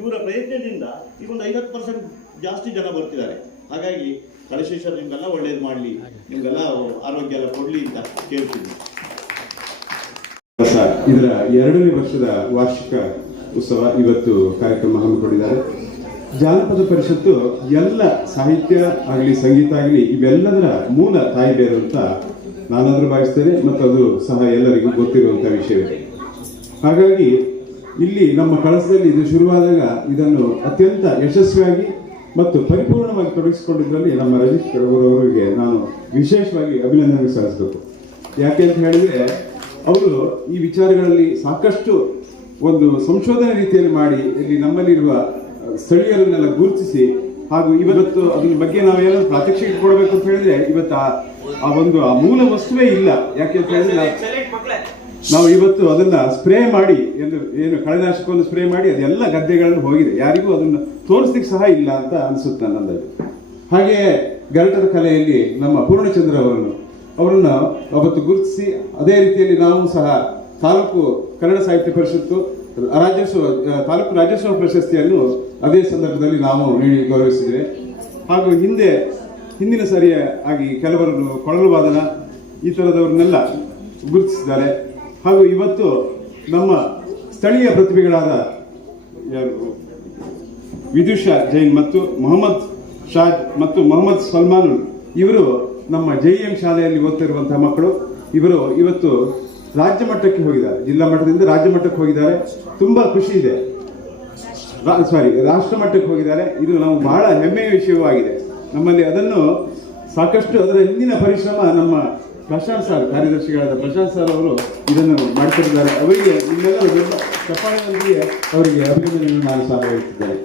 ಇವರ ಪ್ರಯತ್ನದಿಂದ ಈಗ ಒಂದು 5-10% ಜಾಸ್ತಿ ಜನ ಬರ್ತಿದ್ದಾರೆ. ಹಾಗಾಗಿ ಕಳಶೇಶ್ವರ ನಿಮ್ಗೆಲ್ಲ ಒಳ್ಳೇದು ಮಾಡಲಿ, ನಿಮ್ಗೆಲ್ಲ ಆರೋಗ್ಯ ಎಲ್ಲ ಕೊಡಲಿ ಅಂತ ಕೇಳ್ತೀನಿ. ಇದರ 2ನೇ ವರ್ಷದ ವಾರ್ಷಿಕ ಉತ್ಸವ ಇವತ್ತು ಕಾರ್ಯಕ್ರಮ ಹಮ್ಮಿಕೊಂಡಿದ್ದಾರೆ. ಜಾನಪದ ಪರಿಷತ್ತು ಎಲ್ಲ ಸಾಹಿತ್ಯ ಆಗಲಿ ಸಂಗೀತ ಆಗಲಿ ಇವೆಲ್ಲದರ ಮೂಲ ತಾಯಿ ಬೇರು ಅಂತ ನಾನಾದರೂ ಭಾವಿಸ್ತೇನೆ, ಮತ್ತು ಅದು ಸಹ ಎಲ್ಲರಿಗೂ ಗೊತ್ತಿರುವಂಥ ವಿಷಯವೇ. ಹಾಗಾಗಿ ಇಲ್ಲಿ ನಮ್ಮ ಕಳಸದಲ್ಲಿ ಇದು ಶುರುವಾದಾಗ ಇದನ್ನು ಅತ್ಯಂತ ಯಶಸ್ವಿಯಾಗಿ ಮತ್ತು ಪರಿಪೂರ್ಣವಾಗಿ ತೊಡಗಿಸಿಕೊಂಡಿದ್ರಲ್ಲಿ ನಮ್ಮ ರಜಿತ್ ಅವರಿಗೆ ನಾನು ವಿಶೇಷವಾಗಿ ಅಭಿನಂದನೆ ಸಲ್ಲಿಸಬೇಕು. ಯಾಕೆ ಅಂತ ಹೇಳಿದರೆ ಅವರು ಈ ವಿಚಾರಗಳಲ್ಲಿ ಸಾಕಷ್ಟು ಒಂದು ಸಂಶೋಧನೆ ರೀತಿಯಲ್ಲಿ ಮಾಡಿ ಇಲ್ಲಿ ನಮ್ಮಲ್ಲಿರುವ ಸ್ಥಳೀಯರನ್ನೆಲ್ಲ ಗುರುತಿಸಿ, ಹಾಗೂ ಇವತ್ತು ಅದ್ರ ಬಗ್ಗೆ ನಾವೇನಾದ್ರು ಪ್ರಾತ್ಯಕ್ಷಿಕೆ ಕೊಡಬೇಕು ಅಂತ ಹೇಳಿದ್ರೆ ಇವತ್ತು ಆ ಮೂಲ ವಸ್ತುವೇ ಇಲ್ಲ. ಯಾಕೆ ಅಂತ ಹೇಳಿದ್ರೆ ನಾವು ಇವತ್ತು ಅದನ್ನ ಸ್ಪ್ರೇ ಮಾಡಿ ಏನು ಕಳೆನಾಶಕವನ್ನು ಸ್ಪ್ರೇ ಮಾಡಿ ಅದೆಲ್ಲ ಗದ್ದೆಗಳನ್ನು ಹೋಗಿದೆ, ಯಾರಿಗೂ ಅದನ್ನು ತೋರಿಸ್ಲಿಕ್ಕೆ ಸಹ ಇಲ್ಲ ಅಂತ ಅನಿಸುತ್ತೆ ನನ್ನದಾಗಿ. ಹಾಗೆಯೇ ಗರಟದ ಕಲೆಯಲ್ಲಿ ನಮ್ಮ ಪೂರ್ಣಚಂದ್ರ ಅವರನ್ನ ಅವತ್ತು ಗುರುತಿಸಿ ಅದೇ ರೀತಿಯಲ್ಲಿ ನಾವು ಸಹ ತಾಲೂಕು ಕನ್ನಡ ಸಾಹಿತ್ಯ ಪರಿಷತ್ತು ತಾಲೂಕು ರಾಜ್ಯೋತ್ಸವ ಪ್ರಶಸ್ತಿಯನ್ನು ಅದೇ ಸಂದರ್ಭದಲ್ಲಿ ನಾವು ನೀಡಿ ಗೌರವಿಸಿದ್ದೇವೆ. ಹಾಗೂ ಹಿಂದಿನ ಸರಿಯಾಗಿ ಕೆಲವರನ್ನು ಕೊಳಲು ವಾದನ ಈ ಥರದವ್ರನ್ನೆಲ್ಲ ಗುರುತಿಸಿದ್ದಾರೆ. ಹಾಗೂ ಇವತ್ತು ನಮ್ಮ ಸ್ಥಳೀಯ ಪ್ರತಿಭೆಗಳಾದ ವಿದುಷಾ ಜೈನ್ ಮತ್ತು ಮೊಹಮ್ಮದ್ ಶಾಜ್ ಮತ್ತು ಮೊಹಮ್ಮದ್ ಸಲ್ಮಾನುಲ್ ಇವರು ನಮ್ಮ JM ಶಾಲೆಯಲ್ಲಿ ಓದ್ತಿರುವಂತಹ ಮಕ್ಕಳು. ಇವರು ಇವತ್ತು ರಾಜ್ಯ ಮಟ್ಟಕ್ಕೆ ಹೋಗಿದ್ದಾರೆ, ಜಿಲ್ಲಾ ಮಟ್ಟದಿಂದ ರಾಜ್ಯ ಮಟ್ಟಕ್ಕೆ ಹೋಗಿದ್ದಾರೆ. ತುಂಬಾ ಖುಷಿ ಇದೆ. ರಾಷ್ಟ್ರ ಮಟ್ಟಕ್ಕೆ ಹೋಗಿದ್ದಾರೆ. ಇದು ನಾವು ಬಹಳ ಹೆಮ್ಮೆಯ ವಿಷಯವೂ ಆಗಿದೆ ನಮ್ಮಲ್ಲಿ. ಅದನ್ನು ಸಾಕಷ್ಟು ಅದರ ಹಿಂದಿನ ಪರಿಶ್ರಮ ನಮ್ಮ ಪ್ರಶಾಂತ್ ಸರ್, ಕಾರ್ಯದರ್ಶಿಗಳಾದ ಪ್ರಶಾಂತ್ ಸರ್ ಅವರು ಇದನ್ನು ಮಾಡಿಕೊಟ್ಟಿದ್ದಾರೆ. ಅವರಿಗೆ ನಿಮ್ಮೆಲ್ಲರೂ ದೊಡ್ಡ ಚಪ್ಪಾಳೆಯೊಂದಿಗೆ ಅವರಿಗೆ ಅಭಿನಂದನೆಯನ್ನು ನಾನು ಸಹ ಹೇಳ್ತಿದ್ದೇನೆ.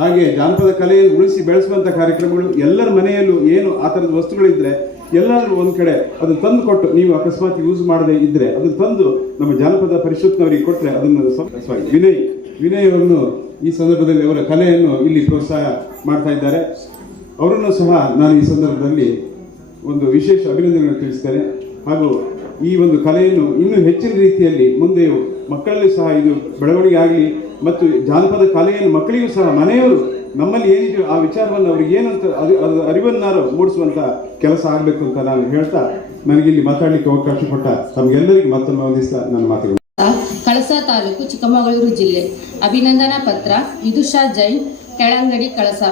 ಹಾಗೆ ಜಾನಪದ ಕಲೆಯನ್ನು ಉಳಿಸಿ ಬೆಳೆಸುವಂಥ ಕಾರ್ಯಕ್ರಮಗಳು ಎಲ್ಲರ ಮನೆಯಲ್ಲೂ ಏನು ಆ ಥರದ ವಸ್ತುಗಳಿದ್ರೆ ಎಲ್ಲಾದರೂ ಒಂದು ಕಡೆ ಅದನ್ನು ತಂದು ಕೊಟ್ಟು, ನೀವು ಅಕಸ್ಮಾತ್ ಯೂಸ್ ಮಾಡದೇ ಇದ್ರೆ ಅದನ್ನು ತಂದು ನಮ್ಮ ಜಾನಪದ ಪರಿಷತ್ನವರಿಗೆ ಕೊಟ್ಟರೆ ಅದನ್ನು ವಿನಯ್ ಅವರನ್ನು ಈ ಸಂದರ್ಭದಲ್ಲಿ ಅವರ ಕಲೆಯನ್ನು ಇಲ್ಲಿ ಪ್ರೋತ್ಸಾಹ ಮಾಡ್ತಾ ಇದ್ದಾರೆ. ಅವರನ್ನು ಸಹ ನಾನು ಈ ಸಂದರ್ಭದಲ್ಲಿ ಒಂದು ವಿಶೇಷ ಅಭಿನಂದನೆಗಳನ್ನು ತಿಳಿಸ್ತೇನೆ. ಹಾಗೂ ಈ ಒಂದು ಕಲೆಯನ್ನು ಇನ್ನೂ ಹೆಚ್ಚಿನ ರೀತಿಯಲ್ಲಿ ಮುಂದೆಯೂ ಮಕ್ಕಳಲ್ಲಿ ಸಹ ಇದು ಬೆಳವಣಿಗೆ ಆಗಲಿ, ಮತ್ತು ಜಾನಪದ ಕಲೆಯನ್ನು ಮಕ್ಕಳಿಗೂ ಸಹ ಮನೆಯವರು ನಮ್ಮಲ್ಲಿ ಏನಿದೆಯೋ ಆ ವಿಚಾರವನ್ನು ಅವ್ರಿಗೆ ಏನಂತ ಅದು ಅರಿವನ್ನಾರು ಮೂಡಿಸುವಂತ ಕೆಲಸ ಆಗಬೇಕು ಅಂತ ನಾನು ಹೇಳ್ತಾ, ನನಗಿಲ್ಲಿ ಮಾತಾಡಲಿಕ್ಕೆ ಅವಕಾಶ ಕೊಟ್ಟ ತಮಗೆಲ್ಲರಿಗೂ ಮತ್ತೊಮ್ಮೆ ವಂದಿಸ್ತಾ ನನ್ನ ಮಾತುಗಳು. ಕಳಸ ತಾಲೂಕು, ಚಿಕ್ಕಮಗಳೂರು ಜಿಲ್ಲೆ. ಅಭಿನಂದನಾ ಪತ್ರ ವಿದುಷಾ ಜೈನ್, ಕೆಳಂಗಡಿ, ಕಳಸ.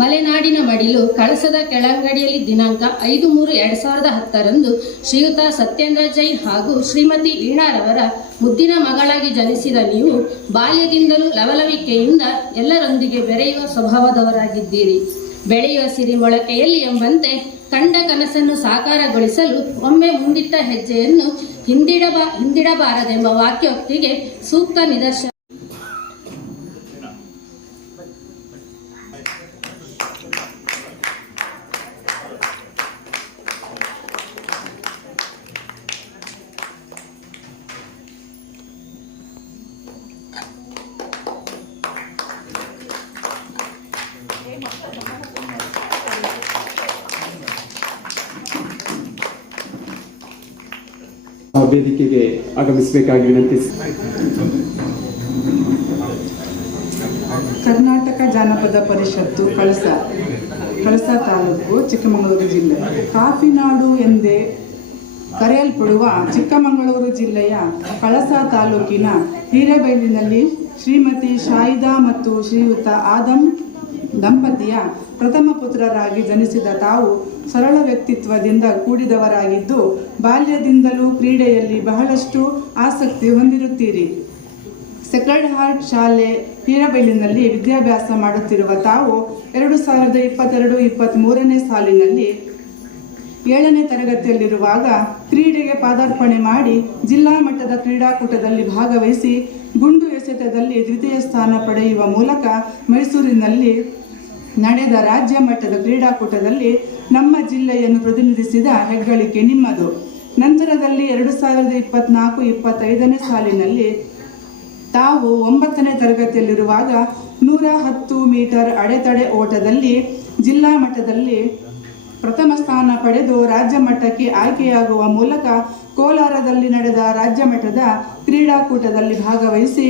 ಮಲೆನಾಡಿನ ಮಡಿಲು ಕಳಸದ ಕೆಳಂಗಡಿಯಲ್ಲಿ ದಿನಾಂಕ 5/3/2010 ಶ್ರೀಯುತ ಸತ್ಯೇಂದ್ರ ಜೈನ್ ಹಾಗೂ ಶ್ರೀಮತಿ ವೀಣಾರವರ ಮುದ್ದಿನ ಮಗಳಾಗಿ ಜನಿಸಿದ ನೀವು ಬಾಲ್ಯದಿಂದಲೂ ಲವಲವಿಕೆಯಿಂದ ಎಲ್ಲರೊಂದಿಗೆ ಬೆರೆಯುವ ಸ್ವಭಾವದವರಾಗಿದ್ದೀರಿ. ಬೆಳೆಯುವ ಸಿರಿ ಮೊಳಕೆಯಲ್ಲಿ ಎಂಬಂತೆ ಕಂಡ ಕನಸನ್ನು ಸಾಕಾರಗೊಳಿಸಲು ಒಮ್ಮೆ ಮುಂದಿಟ್ಟ ಹೆಜ್ಜೆಯನ್ನು ಹಿಂದಿಡಬಾರದೆಂಬ ವಾಕ್ಯೋಕ್ತಿಗೆ ಸೂಕ್ತ ನಿದರ್ಶನ. ವೇದಿಕೆಗೆ ಆಗಮಿಸಬೇಕಾಗಿ ವಿನಂತಿಸಿ. ಕರ್ನಾಟಕ ಜಾನಪದ ಪರಿಷತ್ತು ಕಳಸ ತಾಲೂಕು, ಚಿಕ್ಕಮಗಳೂರು ಜಿಲ್ಲೆ. ಕಾಫಿನಾಡು ಎಂದೇ ಕರೆಯಲ್ಪಡುವ ಚಿಕ್ಕಮಗಳೂರು ಜಿಲ್ಲೆಯ ಕಳಸ ತಾಲೂಕಿನ ಹಿರೇಬೈಲಿನಲ್ಲಿ ಶ್ರೀಮತಿ ಶಾಯಿದಾ ಮತ್ತು ಶ್ರೀಯುತ ಆದಮ್ ದಂಪತಿಯ ಪ್ರಥಮ ಪುತ್ರರಾಗಿ ಜನಿಸಿದ ತಾವು ಸರಳ ವ್ಯಕ್ತಿತ್ವದಿಂದ ಕೂಡಿದವರಾಗಿದ್ದು ಬಾಲ್ಯದಿಂದಲೂ ಕ್ರೀಡೆಯಲ್ಲಿ ಬಹಳಷ್ಟು ಆಸಕ್ತಿ ಹೊಂದಿರುತ್ತೀರಿ. ಸೆಕ್ರೆಡ್ ಹಾರ್ಟ್ ಶಾಲೆ ಹೀರಬೈಲಿನಲ್ಲಿ ವಿದ್ಯಾಭ್ಯಾಸ ಮಾಡುತ್ತಿರುವ ತಾವು 2022-23ನೇ ಸಾಲಿನಲ್ಲಿ 7ನೇ ತರಗತಿಯಲ್ಲಿರುವಾಗ ಕ್ರೀಡೆಗೆ ಪಾದಾರ್ಪಣೆ ಮಾಡಿ ಜಿಲ್ಲಾ ಮಟ್ಟದ ಕ್ರೀಡಾಕೂಟದಲ್ಲಿ ಭಾಗವಹಿಸಿ ಗುಂಡು ಎಸೆತದಲ್ಲಿ ದ್ವಿತೀಯ ಸ್ಥಾನ ಪಡೆಯುವ ಮೂಲಕ ಮೈಸೂರಿನಲ್ಲಿ ನಡೆದ ರಾಜ್ಯ ಮಟ್ಟದ ಕ್ರೀಡಾಕೂಟದಲ್ಲಿ ನಮ್ಮ ಜಿಲ್ಲೆಯನ್ನು ಪ್ರತಿನಿಧಿಸಿದ ಹೆಗ್ಗಳಿಕೆ ನಿಮ್ಮದು. ನಂತರದಲ್ಲಿ 2024-25ನೇ ಸಾಲಿನಲ್ಲಿ ತಾವು 9ನೇ ತರಗತಿಯಲ್ಲಿರುವಾಗ 110 ಮೀಟರ್ ಅಡೆತಡೆ ಓಟದಲ್ಲಿ ಜಿಲ್ಲಾ ಮಟ್ಟದಲ್ಲಿ ಪ್ರಥಮ ಸ್ಥಾನ ಪಡೆದು ರಾಜ್ಯ ಮಟ್ಟಕ್ಕೆ ಆಯ್ಕೆಯಾಗುವ ಮೂಲಕ ಕೋಲಾರದಲ್ಲಿ ನಡೆದ ರಾಜ್ಯ ಮಟ್ಟದ ಕ್ರೀಡಾಕೂಟದಲ್ಲಿ ಭಾಗವಹಿಸಿ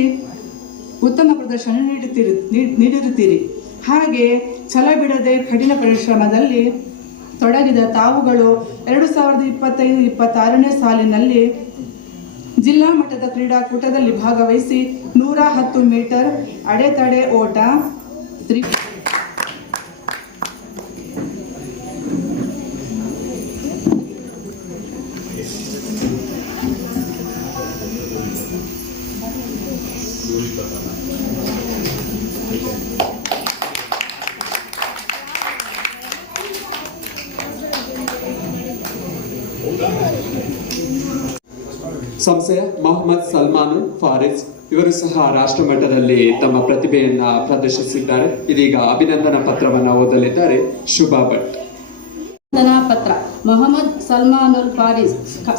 ಉತ್ತಮ ಪ್ರದರ್ಶನ ನೀಡಿರುತ್ತೀರಿ. ಹಾಗೆ ಛಲ ಬಿಡದೆ ಕಠಿಣ ಪರಿಶ್ರಮದಲ್ಲಿ ತೊಡಗಿದ ತಾವುಗಳು 2025-26ನೇ ಸಾಲಿನಲ್ಲಿ ಜಿಲ್ಲಾ ಮಟ್ಟದ ಕ್ರೀಡಾಕೂಟದಲ್ಲಿ ಭಾಗವಹಿಸಿ 110 ಮೀಟರ್ ಅಡೆತಡೆ ಓಟ, ಸಂಸ್ಥೆಯ ಮೊಹಮ್ಮದ್ ಸಲ್ಮಾನ್ ಫಾರಿಸ್ ಇವರು ಸಹ ರಾಷ್ಟ್ರ ಮಟ್ಟದಲ್ಲಿ ತಮ್ಮ ಪ್ರತಿಭೆಯನ್ನ ಪ್ರದರ್ಶಿಸಿದ್ದಾರೆ. ಇದೀಗ ಅಭಿನಂದನಾ ಪತ್ರವನ್ನು ಓದಲಿದ್ದಾರೆ ಶುಭಾ ಭಟ್. ಅಭಿನಂದನಾ ಪತ್ರ. ಮೊಹಮ್ಮದ್ ಸಲ್ಮಾನುಲ್ ಫಾರಿಸ್,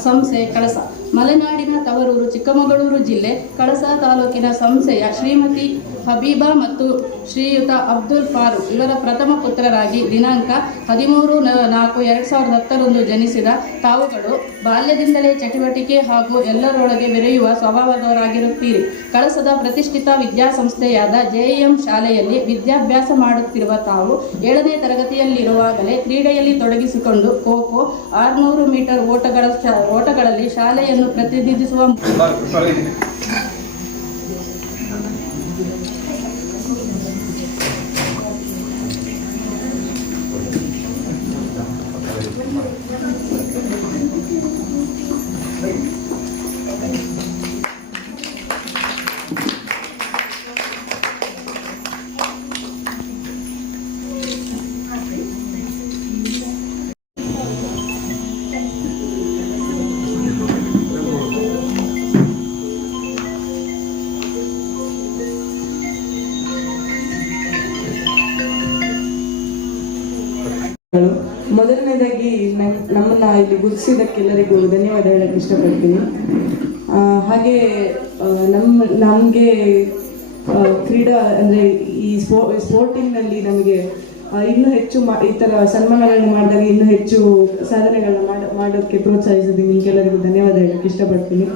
ಸಂಸ್ಥೆ ಕಳಸ. ಮಲೆನಾಡಿನ ತವರೂರು ಚಿಕ್ಕಮಗಳೂರು ಜಿಲ್ಲೆ ಕಳಸ ತಾಲೂಕಿನ ಸಂಸ್ಥೆಯ ಶ್ರೀಮತಿ ಹಬೀಬಾ ಮತ್ತು ಶ್ರೀಯುತ ಅಬ್ದುಲ್ ಫಾರೂಕ್ ಇವರ ಪ್ರಥಮ ಪುತ್ರರಾಗಿ ದಿನಾಂಕ 13/4/2010 ಜನಿಸಿದ ತಾವುಗಳು ಬಾಲ್ಯದಿಂದಲೇ ಚಟುವಟಿಕೆ ಹಾಗೂ ಎಲ್ಲರೊಳಗೆ ಬೆರೆಯುವ ಸ್ವಭಾವದವರಾಗಿರುತ್ತೀರಿ. ಕಳಸದ ಪ್ರತಿಷ್ಠಿತ ವಿದ್ಯಾಸಂಸ್ಥೆಯಾದ JM ಶಾಲೆಯಲ್ಲಿ ವಿದ್ಯಾಭ್ಯಾಸ ಮಾಡುತ್ತಿರುವ ತಾವು 7ನೇ ತರಗತಿಯಲ್ಲಿರುವಾಗಲೇ ಕ್ರೀಡೆಯಲ್ಲಿ ತೊಡಗಿಸಿಕೊಂಡು ಖೋ-ಖೋ 600 ಮೀಟರ್ ಓಟಗಳಲ್ಲಿ ಶಾಲೆಯನ್ನು ಪ್ರತಿನಿಧಿಸುವ ಮೊದಲನೇದಾಗಿ ನಮ್ಮನ್ನ ಇಲ್ಲಿ ಗುರುತಿಸಿದ್ದಕ್ಕೆಲ್ಲರಿಗೂ ಧನ್ಯವಾದ ಹೇಳಕ್ಕೆ ಇಷ್ಟಪಡ್ತೀನಿ. ಹಾಗೆ ನಮಗೆ ಕ್ರೀಡಾ ಅಂದರೆ ಈ ಸ್ಪೋರ್ಟಿಂಗ್ನಲ್ಲಿ ನಮಗೆ ಇನ್ನೂ ಹೆಚ್ಚು ಈ ಥರ ಸನ್ಮಾನಗಳನ್ನ ಮಾಡಿದಾಗ ಇನ್ನೂ ಹೆಚ್ಚು ಸಾಧನೆಗಳನ್ನ ಮಾಡೋಕ್ಕೆ ಪ್ರೋತ್ಸಾಹಿಸಿದ್ದೀನಿ. ನಿಮಗೆಲ್ಲರಿಗೂ ಧನ್ಯವಾದ ಹೇಳಕ್ಕೆ ಇಷ್ಟಪಡ್ತೀನಿ.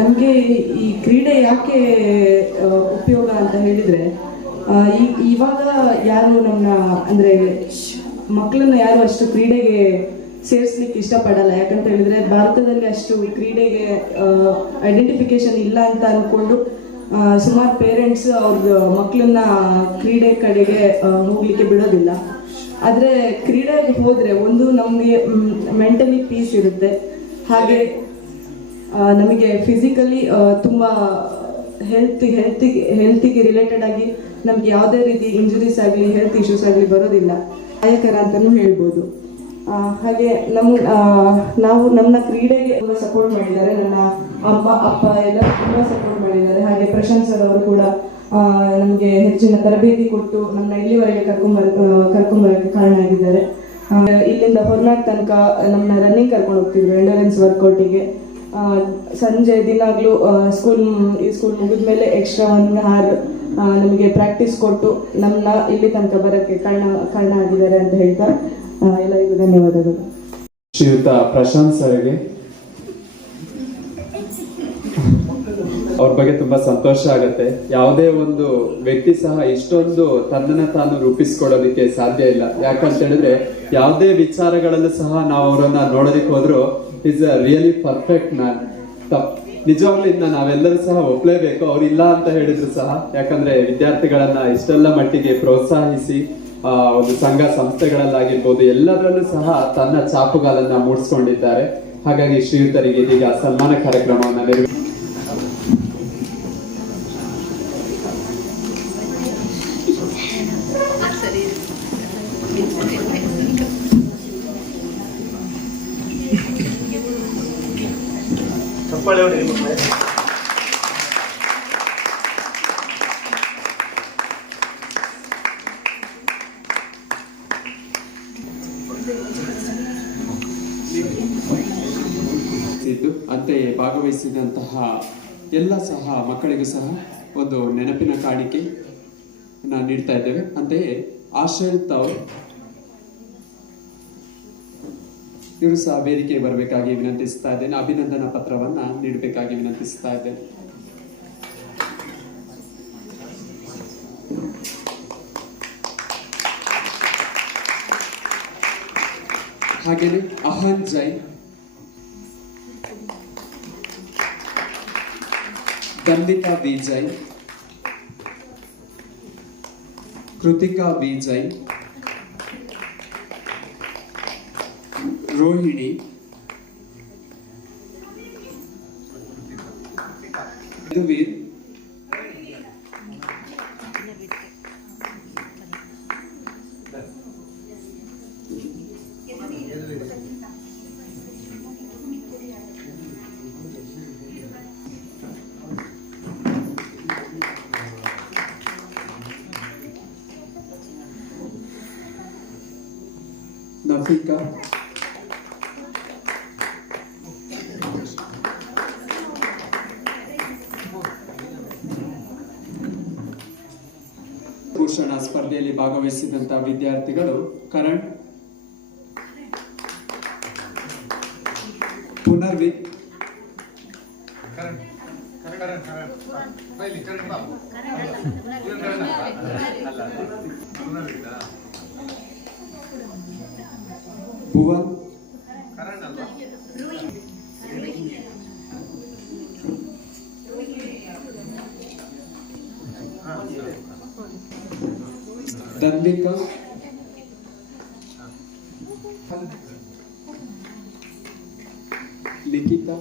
ನಮಗೆ ಈ ಕ್ರೀಡೆ ಯಾಕೆ ಉಪಯೋಗ ಅಂತ ಹೇಳಿದರೆ, ಇವಾಗ ಯಾರು ನಮ್ಮ ಅಂದರೆ ಮಕ್ಕಳನ್ನ ಯಾರು ಅಷ್ಟು ಕ್ರೀಡೆಗೆ ಸೇರಿಸ್ಲಿಕ್ಕೆ ಇಷ್ಟಪಡಲ್ಲ. ಯಾಕಂತ ಹೇಳಿದ್ರೆ ಭಾರತದಲ್ಲಿ ಅಷ್ಟು ಕ್ರೀಡೆಗೆ ಐಡೆಂಟಿಫಿಕೇಶನ್ ಇಲ್ಲ ಅಂತ ಅಂದ್ಕೊಂಡು ಸುಮಾರು ಪೇರೆಂಟ್ಸ್ ಅವ್ರ ಮಕ್ಕಳನ್ನ ಕ್ರೀಡೆ ಕಡೆಗೆ ಹೋಗ್ಲಿಕ್ಕೆ ಬಿಡೋದಿಲ್ಲ. ಆದರೆ ಕ್ರೀಡೆಗೆ ಹೋದರೆ ಒಂದು ನಮಗೆ ಮೆಂಟಲಿ ಪೀಸ್ ಇರುತ್ತೆ, ಹಾಗೆ ನಮಗೆ ಫಿಸಿಕಲಿ ತುಂಬ ಹೆಲ್ತಿಗೆ ರಿಲೇಟೆಡ್ ಆಗಿ ನಮ್ಗೆ ಯಾವುದೇ ರೀತಿ ಇಂಜುರೀಸ್ ಆಗಲಿ ಹೆಲ್ತ್ ಇಶ್ಯೂಸ್ ಆಗಲಿ ಬರೋದಿಲ್ಲ, ಸಹಾಯಕರ ಅಂತಲೂ ಹೇಳ್ಬೋದು. ಹಾಗೆ ನಾವು ನಮ್ಮ ಕ್ರೀಡೆಗೆ ತುಂಬ ಸಪೋರ್ಟ್ ಮಾಡಿದ್ದಾರೆ. ನನ್ನ ಅಮ್ಮ ಅಪ್ಪ ಎಲ್ಲ ತುಂಬ ಸಪೋರ್ಟ್ ಮಾಡಿದ್ದಾರೆ. ಹಾಗೆ ಪ್ರಶಾಂತ್ ಸರ್ ಅವರು ಕೂಡ ನಮಗೆ ಹೆಚ್ಚಿನ ತರಬೇತಿ ಕೊಟ್ಟು ನನ್ನ ಇಲ್ಲಿವರೆಗೆ ಕರ್ಕೊಂಬರೋಕ್ಕೆ ಕಾರಣ ಆಗಿದ್ದಾರೆ. ಇಲ್ಲಿಂದ ಹೊರನಾಡು ತನಕ ನಮ್ಮನ್ನ ರನ್ನಿಂಗ್ ಕರ್ಕೊಂಡು ಹೋಗ್ತಿದ್ರು, ಎಂಡೂರೆನ್ಸ್ ವರ್ಕೌಟಿಗೆ. ಸಂಜೆ ದಿನಾಗ್ಲೂ ಸ್ಕೂಲ್ ಮುಗಿದ ಮೇಲೆ ಎಕ್ಸ್ಟ್ರಾ 1 hour ನಮಗೆ ಪ್ರಾಕ್ಟೀಸ್ ಕೊಟ್ಟು ನಮ್ಮನ್ನ ಇಲ್ಲಿ ತನಕ ಬರೋಕ್ಕೆ ಕಾರಣ ಆಗಿದ್ದಾರೆ ಅಂತ ಹೇಳ್ತಾ ಎಲ್ಲರಿಗೂ ಧನ್ಯವಾದಗಳು. ಶ್ರೀಯುತ ಪ್ರಶಾಂತ್ ಸರ್ಗೆ ಅವ್ರ ಬಗ್ಗೆ ತುಂಬಾ ಸಂತೋಷ ಆಗುತ್ತೆ. ಯಾವುದೇ ಒಂದು ವ್ಯಕ್ತಿ ಸಹ ಇಷ್ಟೊಂದು ತನ್ನನ್ನ ತಾನು ರೂಪಿಸ್ಕೊಳ್ಳೋದಕ್ಕೆ ಸಾಧ್ಯ ಇಲ್ಲ. ಯಾಕಂತ ಹೇಳಿದ್ರೆ ಯಾವುದೇ ವಿಚಾರಗಳಲ್ಲೂ ಸಹ ನಾವು ಅವರನ್ನ ನೋಡೋದಕ್ಕೆ ಹೋದ್ರು is a really perfect man. ನಿಜವಾಗ್ಲೂ ಇದನ್ನ ನಾವೆಲ್ಲರೂ ಸಹ ಒಪ್ಲೇಬೇಕು. ಅವ್ರು ಇಲ್ಲ ಅಂತ ಹೇಳಿದ್ರು ಸಹ, ಯಾಕಂದ್ರೆ ವಿದ್ಯಾರ್ಥಿಗಳನ್ನ ಇಷ್ಟೆಲ್ಲ ಮಟ್ಟಿಗೆ ಪ್ರೋತ್ಸಾಹಿಸಿ ಒಂದು ಸಂಘ ಸಂಸ್ಥೆಗಳಲ್ಲಾಗಿರ್ಬೋದು ಎಲ್ಲದರಲ್ಲೂ ಸಹ ತನ್ನ ಛಾಪುಗಾಲನ್ನ ಮೂಡಿಸ್ಕೊಂಡಿದ್ದಾರೆ. ಹಾಗಾಗಿ ಶ್ರೀಯುತರಿಗೆ ಇದೀಗ ಸನ್ಮಾನ ಕಾರ್ಯಕ್ರಮವನ್ನು ಅಂತೆಯೇ ಭಾಗವಹಿಸಿದಂತಹ ಎಲ್ಲ ಸಹ ಮಕ್ಕಳಿಗೂ ಸಹ ಒಂದು ನೆನಪಿನ ಕಾಣಿಕೆ ನೀಡ್ತಾ ಇದ್ದೇವೆ. ಅಂತೆಯೇ ಆಶಲ್ ತಾವ್ ಇವರು ಸಹ ವೇದಿಕೆಗೆ ಬರಬೇಕಾಗಿ ವಿನಂತಿಸ್ತಾ ಇದ್ದೇನೆ. ಅಭಿನಂದನಾ ಪತ್ರವನ್ನ ನೀಡಬೇಕಾಗಿ ವಿನಂತಿಸ್ತಾ ಇದ್ದೇನೆ. ಹಾಗೇನೆ ಅಹನ್ ಜೈನ್, ದಂಬಿಕಾ ವಿಜಯ್, ಕೃತಿಕಾ ವಿಜಯ್, ರೋಹಿಣಿ, ಮಧುವೀರ್, ನಫಿಕಾ, ಭೂಷಣ ಸ್ಪರ್ಧೆಯಲ್ಲಿ ಭಾಗವಹಿಸಿದಂತಹ ವಿದ್ಯಾರ್ಥಿಗಳು ಕರಣ್, ಪುನರ್ವಿತ್, ಭುವನ್, ದಂಬಿಕಾ, ಲಿಖಿತಾ,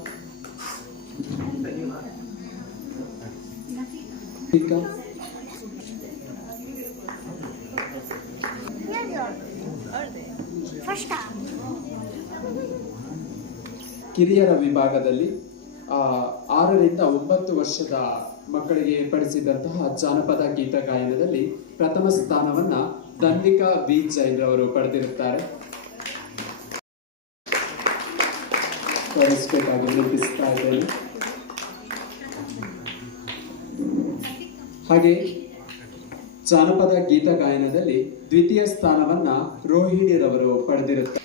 ಕಿರಿಯರ ವಿಭಾಗದಲ್ಲಿ 6 ರಿಂದ 9 ವರ್ಷದ ಮಕ್ಕಳಿಗೆ ಏರ್ಪಡಿಸಿದಂತಹ ಜಾನಪದ ಗೀತ ಗಾಯನದಲ್ಲಿ ಪ್ರಥಮ ಸ್ಥಾನವನ್ನ ದಂಬಿಕಾ ವಿ ಜೈನ್ ರವರು ಪಡೆದಿರುತ್ತಾರೆ. ಸ್ಮರಿಸಬೇಕಾಗಿ ವಿನಂತಿಸ್ತಾ ಇದ್ದೇನೆ. ಹಾಗೆ ಜಾನಪದ ಗೀತ ಗಾಯನದಲ್ಲಿ ದ್ವಿತೀಯ ಸ್ಥಾನವನ್ನ ರೋಹಿಣಿ ರವರು ಪಡೆದಿರುತ್ತಾರೆ.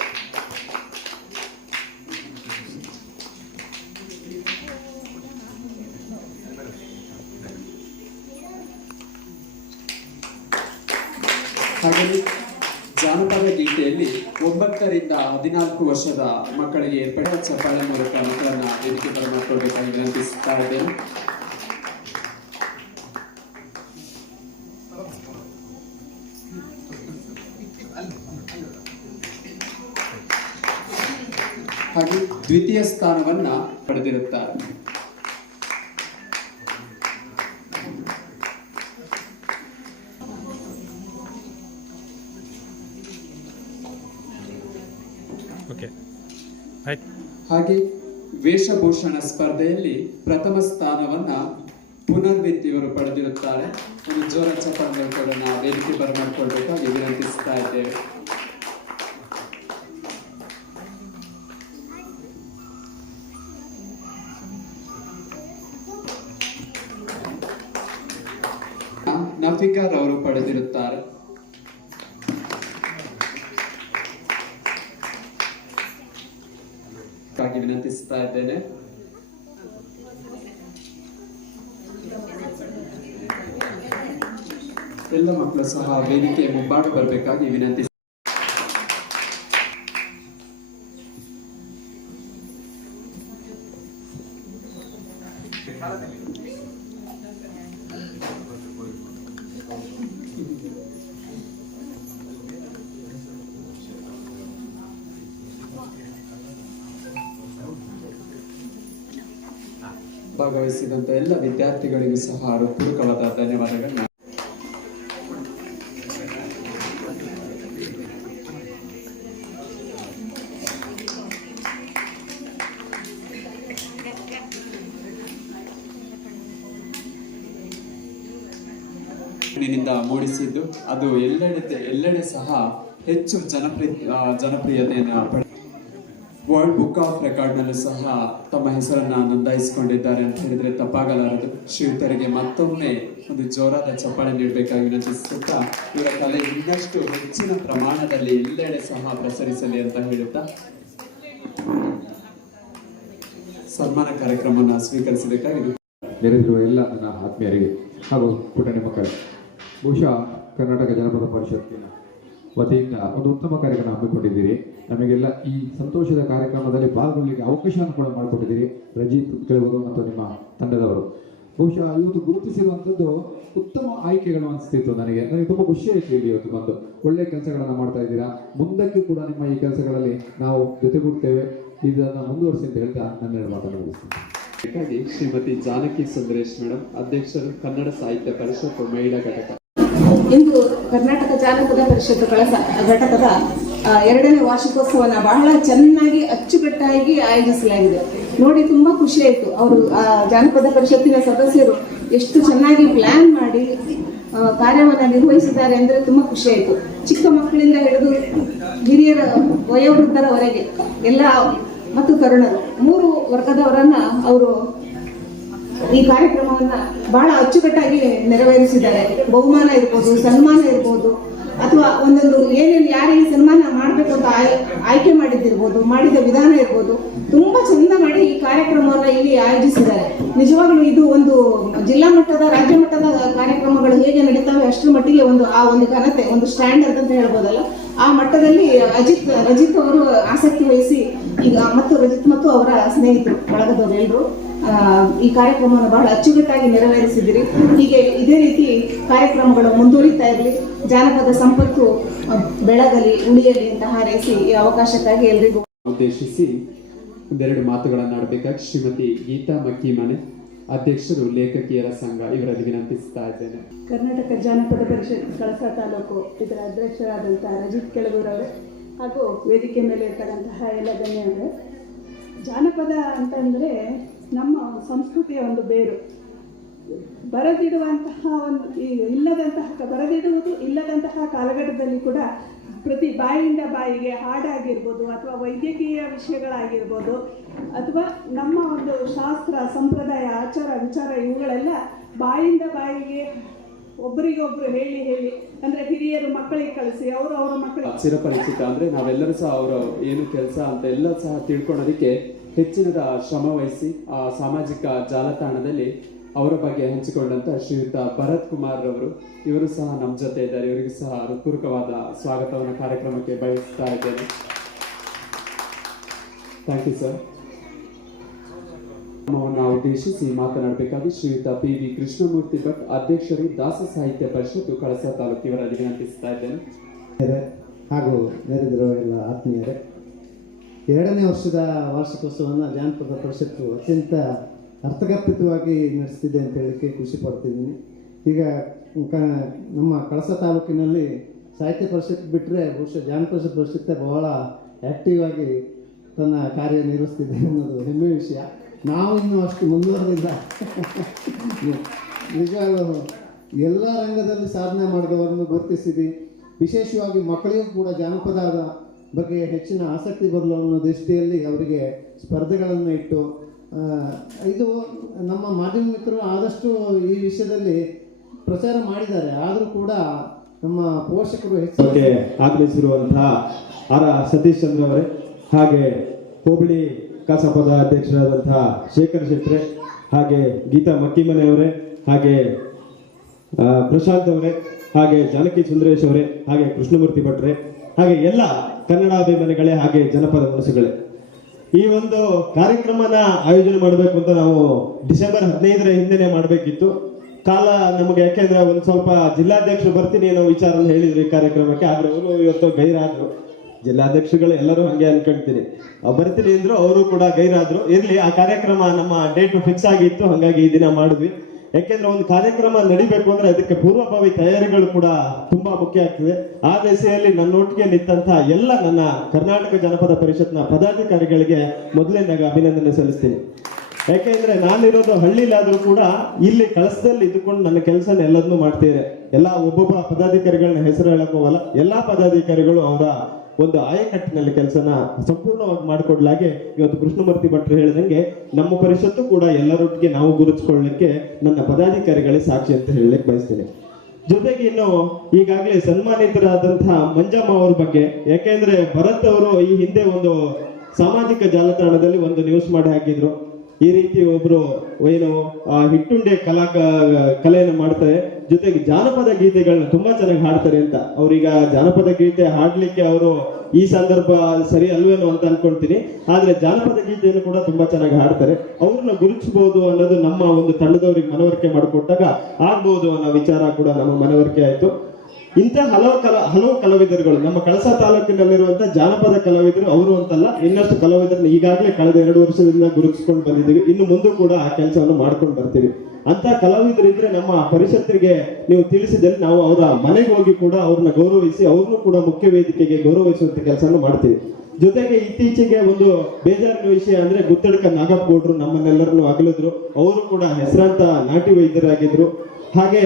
ಹಾಗೆಯೇ ಜಾನಪದ ಗೀತೆಯಲ್ಲಿ 9 ರಿಂದ 14 ವರ್ಷದ ಮಕ್ಕಳಿಗೆ ಏರ್ಪಡುವ ಚಪ್ಪಾಳೆ ಮೂಲಕ ಮಕ್ಕಳನ್ನ ವೇದಿಕೆ ಬರಮಾಡಿಕೊಳ್ಬೇಕಾಗಿ ವಿನಂತಿಸುತ್ತಾ ಇದ್ದೇನೆ. ಹಾಗೆ ದ್ವಿತೀಯ ಸ್ಥಾನವನ್ನ ಪಡೆದಿರುತ್ತಾರೆ. ಹಾಗೆ ವೇಷಭೂಷಣ ಸ್ಪರ್ಧೆಯಲ್ಲಿ ಪ್ರಥಮ ಸ್ಥಾನವನ್ನ ಪುನರ್ವಿತ್ ಇವರು ಪಡೆದಿರುತ್ತಾರೆ. ಒಂದು ಜೋರ ಚಪ್ಪಾಳೆಗಳು ಕೂಡ ನಾವು ವೇದಿಕೆ ಬರಮಾಡಿಕೊಳ್ಬೇಕಾಗಿ ವಿನಂತಿಸ್ತಾ ಇದ್ದೇವೆ. ನಫಿಕಾ ರವರು ಪಡೆದಿರುತ್ತಾರೆ. ವಿನಂತಿಸ್ತಾ ಇದ್ದೇನೆ. ಎಲ್ಲ ಮಕ್ಕಳು ಸಹ ವೇದಿಕೆ ಮುಂಭಾಗ ಬರಬೇಕಾಗಿ ವಿನಂತಿ. ಭಾಗವಹಿಸಿದಂಥ ಎಲ್ಲ ವಿದ್ಯಾರ್ಥಿಗಳಿಗೂ ಸಹ ಹೃತ್ಪೂರ್ವಕವಾದ ಧನ್ಯವಾದಗಳನ್ನ. ನಿಂದ ಮೂಡಿಸಿದ್ದು ಅದು ಎಲ್ಲೆಡೆ ಸಹ ಹೆಚ್ಚು ಜನಪ್ರಿಯತೆಯನ್ನು ವರ್ಲ್ಡ್ ಬುಕ್ ಆಫ್ ರೆಕಾರ್ಡ್ನಲ್ಲೂ ಸಹ ತಮ್ಮ ಹೆಸರನ್ನ ನೋಂದಾಯಿಸಿಕೊಂಡಿದ್ದಾರೆ ಅಂತ ಹೇಳಿದ್ರೆ ತಪ್ಪಾಗಲಾರದು. ಶ್ರೀಯುತರಿಗೆ ಮತ್ತೊಮ್ಮೆ ಒಂದು ಜೋರಾದ ಚಪ್ಪಾಳೆ ನೀಡಬೇಕಾಗಿ ವಿನಂತಿಸುತ್ತಾ ಇವರ ಕಲೆ ಇನ್ನಷ್ಟು ಹೆಚ್ಚಿನ ಪ್ರಮಾಣದಲ್ಲಿ ಎಲ್ಲೆಡೆ ಸಹ ಪ್ರಸರಿಸಲಿ ಅಂತ ಹೇಳುತ್ತಾ ಸನ್ಮಾನ ಕಾರ್ಯಕ್ರಮವನ್ನು ಸ್ವೀಕರಿಸಬೇಕಾಗಿದೆ. ನೆರೆದಿರುವ ಎಲ್ಲ ನನ್ನ ಆತ್ಮೀಯರಿಗೆ ಹಾಗೂ ಪುಟಾಣಿ ಮಕ್ಕಳು, ಬಹುಶಃ ಕರ್ನಾಟಕ ಜನಪದ ಪರಿಷತ್ತಿನ ವತಿಯಿಂದ ಒಂದು ಉತ್ತಮ ಕಾರ್ಯಕ್ರಮ ಹಮ್ಮಿಕೊಂಡಿದ್ದೀರಿ. ನಮಗೆಲ್ಲ ಈ ಸಂತೋಷದ ಕಾರ್ಯಕ್ರಮದಲ್ಲಿ ಪಾಲ್ಗೊಳ್ಳಲಿಕ್ಕೆ ಅವಕಾಶವನ್ನು ಕೂಡ ಮಾಡಿಕೊಟ್ಟಿದ್ದೀರಿ ರಜಿತ್ ಕೇಳುವರು ಮತ್ತು ನಿಮ್ಮ ತಂಡದವರು. ಬಹುಶಃ ಇವತ್ತು ಗುರುತಿಸಿರುವಂಥದ್ದು ಉತ್ತಮ ಆಯ್ಕೆಗಳು ಅನಿಸ್ತಿತ್ತು ನನಗೆ ತುಂಬ ಖುಷಿ ಆಯಿತು. ಇಲ್ಲಿ ಇವತ್ತು ಬಂದು ಒಳ್ಳೆಯ ಕೆಲಸಗಳನ್ನು ಮಾಡ್ತಾ ಇದ್ದೀರಾ. ಮುಂದಕ್ಕೆ ಕೂಡ ನಿಮ್ಮ ಈ ಕೆಲಸಗಳಲ್ಲಿ ನಾವು ಜೊತೆಗೂಡ್ತೇವೆ, ಇದನ್ನು ಮುಂದುವರಿಸಿ ಅಂತ ಹೇಳ್ತಾ ನನ್ನ ಮಾತನ್ನು ಮುಗಿಸ್ತೀನಿ. ಶ್ರೀಮತಿ ಜಾನಕಿ ಸುಂದರೇಶ್ ಮೇಡಮ್, ಅಧ್ಯಕ್ಷರು ಕನ್ನಡ ಸಾಹಿತ್ಯ ಪರಿಷತ್ ಮಹಿಳಾ ಘಟಕ. ಇಂದು ಕರ್ನಾಟಕ ಜಾನಪದ ಪರಿಷತ್ ಕಳಸ ಘಟಕದ 2ನೇ ವಾರ್ಷಿಕೋತ್ಸವನ ಬಹಳ ಚೆನ್ನಾಗಿ ಅಚ್ಚುಕಟ್ಟಾಗಿ ಆಯೋಜಿಸಲಾಗಿದೆ. ನೋಡಿ ತುಂಬಾ ಖುಷಿ ಆಯಿತು. ಅವರು ಜಾನಪದ ಪರಿಷತ್ತಿನ ಸದಸ್ಯರು ಎಷ್ಟು ಚೆನ್ನಾಗಿ ಪ್ಲಾನ್ ಮಾಡಿ ಕಾರ್ಯವನ್ನು ನಿರ್ವಹಿಸಿದ್ದಾರೆ ಅಂದರೆ ತುಂಬಾ ಖುಷಿ ಆಯಿತು. ಚಿಕ್ಕ ಮಕ್ಕಳಿಂದ ಹಿಡಿದು ಹಿರಿಯರ ವಯೋವೃದ್ಧರವರೆಗೆ ಎಲ್ಲ ಮತ್ತು ತರುಣರು 3 ವರ್ಗದವರನ್ನ ಅವರು ಈ ಕಾರ್ಯಕ್ರಮವನ್ನ ಬಹಳ ಅಚ್ಚುಕಟ್ಟಾಗಿ ನೆರವೇರಿಸಿದ್ದಾರೆ. ಬಹುಮಾನ ಇರ್ಬೋದು, ಸನ್ಮಾನ ಇರ್ಬೋದು, ಅಥವಾ ಒಂದೊಂದು ಏನೇನು ಯಾರಿಗೆ ಸನ್ಮಾನ ಮಾಡಬೇಕು ಅಂತ ಆಯ್ಕೆ ಮಾಡಿದ್ದಿರ್ಬೋದು, ಮಾಡಿದ ವಿಧಾನ ಇರ್ಬೋದು, ತುಂಬಾ ಚಂದ ಮಾಡಿ ಈ ಕಾರ್ಯಕ್ರಮವನ್ನ ಇಲ್ಲಿ ಆಯೋಜಿಸಿದ್ದಾರೆ. ನಿಜವಾಗ್ಲೂ ಇದು ಒಂದು ಜಿಲ್ಲಾ ಮಟ್ಟದ, ರಾಜ್ಯ ಮಟ್ಟದ ಕಾರ್ಯಕ್ರಮಗಳು ಹೇಗೆ ನಡೀತವೆ ಅಷ್ಟರ ಮಟ್ಟಿಗೆ ಒಂದು ಘನತೆ, ಒಂದು ಸ್ಟ್ಯಾಂಡರ್ಡ್ ಅಂತ ಹೇಳ್ಬೋದಲ್ಲ, ಆ ಮಟ್ಟದಲ್ಲಿ ರಜಿತ್ ಅವರು ಆಸಕ್ತಿ ವಹಿಸಿ ಈಗ ರಜಿತ್ ಮತ್ತು ಅವರ ಸ್ನೇಹಿತರು ಬಳಗದವರು ಎಲ್ಲರೂ ಈ ಕಾರ್ಯಕ್ರಮವನ್ನು ಬಹಳ ಅಚ್ಚುಕಟ್ಟಾಗಿ ನೆರವೇರಿಸಿದಿರಿ. ಹೀಗೆ ಇದೇ ರೀತಿ ಕಾರ್ಯಕ್ರಮಗಳು ಮುಂದುವರಿತಾ ಇರಲಿ, ಜಾನಪದ ಸಂಪತ್ತು ಬೆಳಗಲಿ, ಉಳಿಯಲಿ ಅಂತ ಹಾರೈಸಿ ಈ ಅವಕಾಶಕ್ಕಾಗಿ ಎಲ್ರಿಗೂ ಉದ್ದೇಶಿಸಿ ಒಂದೆರಡು ಮಾತುಗಳನ್ನು ಆಡಬೇಕಾಗಿ ಶ್ರೀಮತಿ ಗೀತಾ ಮಕ್ಕಿಮನೆ, ಅಧ್ಯಕ್ಷರು ಲೇಖಕಿಯರ ಸಂಘ, ಇವರಲ್ಲಿ ವಿನಂತಿಸ್ತಾ ಇದ್ದೇನೆ. ಕರ್ನಾಟಕ ಜಾನಪದ ಪರಿಷತ್ ಕಳಸ ತಾಲೂಕು ಇದರ ಅಧ್ಯಕ್ಷರಾದಂಥ ರಜಿತ್ ಕೆಳಗೂರವರೇ ಹಾಗೂ ವೇದಿಕೆ ಮೇಲೆ ಇರ್ತಕ್ಕಂತಹ ಎಲ್ಲ ಗಣ್ಯರೇ, ಜಾನಪದ ಅಂತಂದರೆ ನಮ್ಮ ಸಂಸ್ಕೃತಿಯ ಒಂದು ಬೇರು. ಬರೆದಿಡುವಂತಹ ಬರೆದಿಡುವುದು ಇಲ್ಲದಂತಹ ಕಾಲಘಟ್ಟದಲ್ಲಿ ಕೂಡ ಪ್ರತಿ ಬಾಯಿಂದ ಬಾಯಿಗೆ ಹಾಡಾಗಿರ್ಬೋದು, ಅಥವಾ ವೈದ್ಯಕೀಯ ವಿಷಯಗಳಾಗಿರ್ಬೋದು, ಅಥವಾ ನಮ್ಮ ಒಂದು ಶಾಸ್ತ್ರ, ಸಂಪ್ರದಾಯ, ಆಚಾರ, ವಿಚಾರ ಇವುಗಳೆಲ್ಲ ಬಾಯಿಂದ ಬಾಯಿಗೆ ಒಬ್ಬರಿಗೊಬ್ರು ಹೇಳಿ ಅಂದ್ರೆ ಹಿರಿಯರು ಮಕ್ಕಳಿಗೆ ಕಳಿಸಿ ಅವರು ಅವರ ಮಕ್ಕಳಿಗೆ ಚಿರಪರಿಚಿತ. ಅಂದ್ರೆ ನಾವೆಲ್ಲರೂ ಸಹ ಅವರು ಏನು ಕೆಲಸ ಅಂತ ಎಲ್ಲ ಸಹ ತಿಳ್ಕೊಳ್ಳೋದಕ್ಕೆ ಹೆಚ್ಚಿನದ ಶ್ರಮ ವಹಿಸಿ ಆ ಸಾಮಾಜಿಕ ಜಾಲತಾಣದಲ್ಲಿ ಅವರ ಬಗ್ಗೆ ಹಂಚಿಕೊಂಡಂತ ಶ್ರೀಯುತ ಭರತ್ ಕುಮಾರ್ ಅವರು, ಇವರು ಸಹ ನಮ್ಮ ಜೊತೆ ಇದ್ದಾರೆ. ಇವರಿಗೂ ಸಹ ಹೃತ್ಪೂರ್ವಕವಾದ ಸ್ವಾಗತವನ್ನು ಕಾರ್ಯಕ್ರಮಕ್ಕೆ ಬಯಸ್ತಾ ಇದ್ದೇನೆ. Thank you sir. ಉದ್ದೇಶಿಸಿ ಮಾತನಾಡಬೇಕಾಗಿ ಶ್ರೀಯುತ PV ಕೃಷ್ಣಮೂರ್ತಿ ಭಟ್, ಅಧ್ಯಕ್ಷರು ದಾಸ ಸಾಹಿತ್ಯ ಪರಿಷತ್ತು ಕಳಸ ತಾಲೂಕು, ಇವರಲ್ಲಿ ವಿನಂತಿಸ್ತಾ ಇದ್ದೇನೆ. ಹಾಗೂ ನೆರೆದಿರುವ ಎಲ್ಲ ಆತ್ಮೀಯರೇ, 2ನೇ ವರ್ಷದ ವಾರ್ಷಿಕೋತ್ಸವವನ್ನು ಜಾನಪದ ಪರಿಷತ್ತು ಅತ್ಯಂತ ಅರ್ಥಗರ್ಭಿತವಾಗಿ ನಡೆಸ್ತಿದೆ ಅಂತ ಹೇಳಲಿಕ್ಕೆ ಖುಷಿ ಪಡ್ತಿದ್ದೀನಿ. ಈಗ ನಮ್ಮ ಕಳಸ ತಾಲೂಕಿನಲ್ಲಿ ಸಾಹಿತ್ಯ ಪರಿಷತ್ ಬಿಟ್ಟರೆ ಬಹುಶಃ ಜಾನಪದ ಪರಿಷತ್ತೇ ಬಹಳ ಆ್ಯಕ್ಟಿವ್ ಆಗಿ ತನ್ನ ಕಾರ್ಯನಿರ್ವಹಿಸ್ತಿದೆ ಅನ್ನೋದು ಹೆಮ್ಮೆಯ ವಿಷಯ. ನಾವು ಇನ್ನೂ ಅಷ್ಟು ಮುಂದುವರೆದಿಲ್ಲ. ನಿಜವಾಗ್ಲೂ ಎಲ್ಲ ರಂಗದಲ್ಲಿ ಸಾಧನೆ ಮಾಡಿದವರನ್ನು ಗುರುತಿಸಿದ್ವಿ. ವಿಶೇಷವಾಗಿ ಮಕ್ಕಳಿಗೂ ಕೂಡ ಜಾನಪದದ ಬಗ್ಗೆ ಹೆಚ್ಚಿನ ಆಸಕ್ತಿ ಬರಲು ಅನ್ನೋ ದೃಷ್ಟಿಯಲ್ಲಿ ಅವರಿಗೆ ಸ್ಪರ್ಧೆಗಳನ್ನು ಇಟ್ಟು, ಇದು ನಮ್ಮ ಮಾಧ್ಯಮ ಮಿತ್ರರು ಆದಷ್ಟು ಈ ವಿಷಯದಲ್ಲಿ ಪ್ರಚಾರ ಮಾಡಿದ್ದಾರೆ. ಆದರೂ ಕೂಡ ನಮ್ಮ ಪೋಷಕರು ಹೆಚ್ಚಿಗೆ ಆಗಮಿಸಿರುವಂತಹ ಸತೀಶ್ ಚಂದ್ರ ಅವರೇ, ಹಾಗೆ ಹೋಬಳಿ ಕಸಪದ ಅಧ್ಯಕ್ಷರಾದಂತಹ ಶೇಖರ್ ಶೆಟ್ರೆ, ಹಾಗೆ ಗೀತಾ ಮಕ್ಕಿಮನೆ ಅವರೇ, ಹಾಗೆ ಪ್ರಶಾಂತ್ ಅವರೇ, ಹಾಗೆ ಜಾನಕಿ ಸುಂದರೇಶ್ ಅವರೇ, ಹಾಗೆ ಕೃಷ್ಣಮೂರ್ತಿ ಭಟ್ರೆ, ಹಾಗೆ ಎಲ್ಲ ಕನ್ನಡಾಭಿಮಾನಿಗಳೇ, ಹಾಗೆ ಜನಪದ ಮನಸ್ಸುಗಳೇ, ಈ ಒಂದು ಕಾರ್ಯಕ್ರಮನ ಆಯೋಜನೆ ಮಾಡಬೇಕು ಅಂತ ನಾವು ಡಿಸೆಂಬರ್ 15ರ ಹಿಂದೆನೆ ಮಾಡಬೇಕಿತ್ತು. ಕಾಲ ನಮಗೆ ಯಾಕೆಂದ್ರೆ ಒಂದು ಸ್ವಲ್ಪ ಜಿಲ್ಲಾಧ್ಯಕ್ಷರು ಬರ್ತೀನಿ ಅನ್ನೋ ವಿಚಾರನ ಹೇಳಿದ್ರು ಈ ಕಾರ್ಯಕ್ರಮಕ್ಕೆ, ಆದ್ರೆ ಅವರು ಇವತ್ತು ಗೈರಾದ್ರು. ಜಿಲ್ಲಾಧ್ಯಕ್ಷಗಳು ಎಲ್ಲರೂ ಹಂಗೆ ಅನ್ಕೊಂತೀನಿ. ಬರ್ತೀನಿ ಅಂದ್ರು, ಅವರು ಕೂಡ ಗೈರಾದ್ರು. ಇರ್ಲಿ, ಆ ಕಾರ್ಯಕ್ರಮ ನಮ್ಮ ಡೇಟ್ ಫಿಕ್ಸ್ ಆಗಿತ್ತು, ಹಾಗಾಗಿ ಈ ದಿನ ಮಾಡಿದ್ವಿ. ಯಾಕೆಂದ್ರೆ ಒಂದು ಕಾರ್ಯಕ್ರಮ ನಡಿಬೇಕು ಅಂದ್ರೆ ಅದಕ್ಕೆ ಪೂರ್ವಭಾವಿ ತಯಾರಿಗಳು ಕೂಡ ತುಂಬಾ ಮುಖ್ಯ ಆಗ್ತದೆ. ಆ ದಿಸೆಯಲ್ಲಿ ನನ್ನೊಟ್ಟಿಗೆ ನಿಂತಹ ಎಲ್ಲ ನನ್ನ ಕರ್ನಾಟಕ ಜನಪದ ಪರಿಷತ್ನ ಪದಾಧಿಕಾರಿಗಳಿಗೆ ಮೊದಲನೇದಾಗಿ ಅಭಿನಂದನೆ ಸಲ್ಲಿಸ್ತೀನಿ. ಯಾಕೆಂದ್ರೆ ನಾನಿರೋದು ಹಳ್ಳಿಲಾದ್ರೂ ಕೂಡ ಇಲ್ಲಿ ಕಳಸದಲ್ಲಿ ಇದ್ದುಕೊಂಡು ನನ್ನ ಕೆಲಸನ ಎಲ್ಲದನ್ನೂ ಮಾಡ್ತಿದ್ದಾರೆ. ಎಲ್ಲ ಒಬ್ಬೊಬ್ಬ ಪದಾಧಿಕಾರಿಗಳನ್ನ ಹೆಸರು ಹೇಳಕ್ ಹೋಗಲ್ಲ, ಎಲ್ಲಾ ಪದಾಧಿಕಾರಿಗಳು ಅವರ ಒಂದು ಆಯಕಟ್ಟಿನಲ್ಲಿ ಕೆಲಸನ ಸಂಪೂರ್ಣವಾಗಿ ಮಾಡಿಕೊಡ್ಲಾಗೆ ಇವತ್ತು ಕೃಷ್ಣಮೂರ್ತಿ ಭಟ್ರು ಹೇಳಿದಂಗೆ ನಮ್ಮ ಪರಿಷತ್ತು ಕೂಡ ಎಲ್ಲರೊಟ್ಟಿಗೆ ನಾವು ಗುರುತಿಸ್ಕೊಳ್ಳಲಿಕ್ಕೆ ನನ್ನ ಪದಾಧಿಕಾರಿಗಳೇ ಸಾಕ್ಷಿ ಅಂತ ಹೇಳಲಿಕ್ಕೆ ಬಯಸ್ತೇನೆ. ಜೊತೆಗೆ ಇನ್ನು ಈಗಾಗಲೇ ಸನ್ಮಾನಿತರಾದಂತಹ ಮಂಜಮ್ಮ ಅವ್ರ ಬಗ್ಗೆ, ಯಾಕೆಂದ್ರೆ ಭರತ್ ಅವರು ಈ ಹಿಂದೆ ಒಂದು ಸಾಮಾಜಿಕ ಜಾಲತಾಣದಲ್ಲಿ ಒಂದು ನ್ಯೂಸ್ ಮಾಡಿ ಹಾಕಿದ್ರು. ಈ ರೀತಿ ಒಬ್ರು ಏನು ಹಿಟ್ಟುಂಡೆ ಕಲೆಯನ್ನು ಮಾಡ್ತಾರೆ, ಜೊತೆಗೆ ಜಾನಪದ ಗೀತೆಗಳನ್ನ ತುಂಬಾ ಚೆನ್ನಾಗಿ ಹಾಡ್ತಾರೆ ಅಂತ. ಅವ್ರೀಗ ಜಾನಪದ ಗೀತೆ ಹಾಡ್ಲಿಕ್ಕೆ ಅವರು ಈ ಸಂದರ್ಭ ಸರಿ ಅಲ್ವೇನೋ ಅಂತ ಅನ್ಕೊಳ್ತೀನಿ. ಆದ್ರೆ ಜಾನಪದ ಗೀತೆಯನ್ನು ಕೂಡ ತುಂಬಾ ಚೆನ್ನಾಗಿ ಹಾಡ್ತಾರೆ. ಅವ್ರನ್ನ ಗುರುತಿಸಬಹುದು ಅನ್ನೋದು ನಮ್ಮ ಒಂದು ತಂಡದವ್ರಿಗೆ ಮನವರಿಕೆ ಮಾಡಿಕೊಟ್ಟಾಗ ಆಗ್ಬಹುದು ಅನ್ನೋ ವಿಚಾರ ಕೂಡ ನಮ್ಮ ಮನವರಿಕೆ ಆಯ್ತು. ಇಂಥ ಹಲವು ಕಲಾವಿದರುಗಳು ನಮ್ಮ ಕಳಸ ತಾಲೂಕಿನಲ್ಲಿರುವಂತಹ ಜಾನಪದ ಕಲಾವಿದರು ಅವರು ಅಂತಲ್ಲ, ಇನ್ನಷ್ಟು ಕಲಾವಿದರನ್ನ ಈಗಾಗಲೇ ಕಳೆದ 2 ವರ್ಷದಿಂದ ಗುರುತಿಸ್ಕೊಂಡು ಬಂದಿದ್ದೀವಿ. ಇನ್ನು ಮುಂದೆ ಕೂಡ ಆ ಕೆಲಸವನ್ನು ಮಾಡ್ಕೊಂಡು ಬರ್ತೀವಿ. ಅಂತ ಕಲಾವಿದರು ಇದ್ರೆ ನಮ್ಮ ಪರಿಷತ್ತಿಗೆ ನೀವು ತಿಳಿಸಿದಲ್ಲಿ ನಾವು ಅವರ ಮನೆಗೆ ಹೋಗಿ ಕೂಡ ಅವ್ರನ್ನ ಗೌರವಿಸಿ ಅವ್ರನ್ನೂ ಕೂಡ ಮುಖ್ಯ ವೇದಿಕೆಗೆ ಗೌರವಿಸುವಂತ ಕೆಲಸವನ್ನು ಮಾಡ್ತೀವಿ. ಜೊತೆಗೆ ಇತ್ತೀಚೆಗೆ ಒಂದು ಬೇಜಾರಿನ ವಿಷಯ ಅಂದ್ರೆ ಗುತ್ತಡ್ಕ ನಾಗಪ್ಪ ಗೌಡ್ರು ನಮ್ಮನ್ನೆಲ್ಲರನ್ನು ಅಗಲಿದ್ರು. ಅವರು ಕೂಡ ಹೆಸರಾಂತ ನಾಟಿ ವೈದ್ಯರಾಗಿದ್ರು. ಹಾಗೆ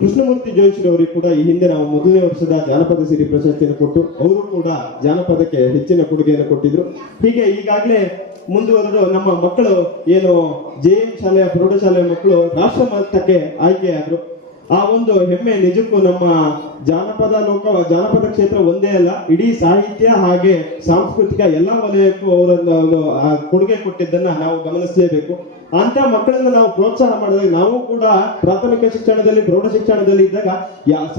ಕೃಷ್ಣಮೂರ್ತಿ ಜೋಶಿ ಅವರಿಗೆ ಕೂಡ ಈ ಹಿಂದೆ ನಾವು 1ನೇ ವರ್ಷದ ಜಾನಪದ ಸಿರಿ ಪ್ರಶಸ್ತಿಯನ್ನು ಕೊಟ್ಟು ಅವರು ಕೂಡ ಜಾನಪದಕ್ಕೆ ಹೆಚ್ಚಿನ ಕೊಡುಗೆಯನ್ನು ಕೊಟ್ಟಿದ್ರು. ಹೀಗೆ ಈಗಾಗಲೇ ಮುಂದುವರೆದು ನಮ್ಮ ಮಕ್ಕಳು ಏನು JM ಶಾಲೆಯ ಪ್ರೌಢಶಾಲೆಯ ಮಕ್ಕಳು ರಾಷ್ಟ್ರ ಮಟ್ಟಕ್ಕೆ ಆಯ್ಕೆಯಾದ್ರು. ಆ ಒಂದು ಹೆಮ್ಮೆ ನಿಜಕ್ಕೂ ನಮ್ಮ ಜಾನಪದ ಕ್ಷೇತ್ರ ಒಂದೇ ಅಲ್ಲ, ಇಡೀ ಸಾಹಿತ್ಯ ಹಾಗೆ ಸಾಂಸ್ಕೃತಿಕ ಎಲ್ಲಾ ವಲಯಕ್ಕೂ ಅವರನ್ನು ಕೊಡುಗೆ ಕೊಟ್ಟಿದ್ದನ್ನ ನಾವು ಗಮನಿಸಲೇಬೇಕು. ಅಂತ ಮಕ್ಕಳನ್ನ ನಾವು ಪ್ರೋತ್ಸಾಹ ಮಾಡಿದಾಗ ನಾವು ಕೂಡ ಪ್ರಾಥಮಿಕ ಶಿಕ್ಷಣದಲ್ಲಿ ಪ್ರೌಢ ಶಿಕ್ಷಣದಲ್ಲಿ ಇದ್ದಾಗ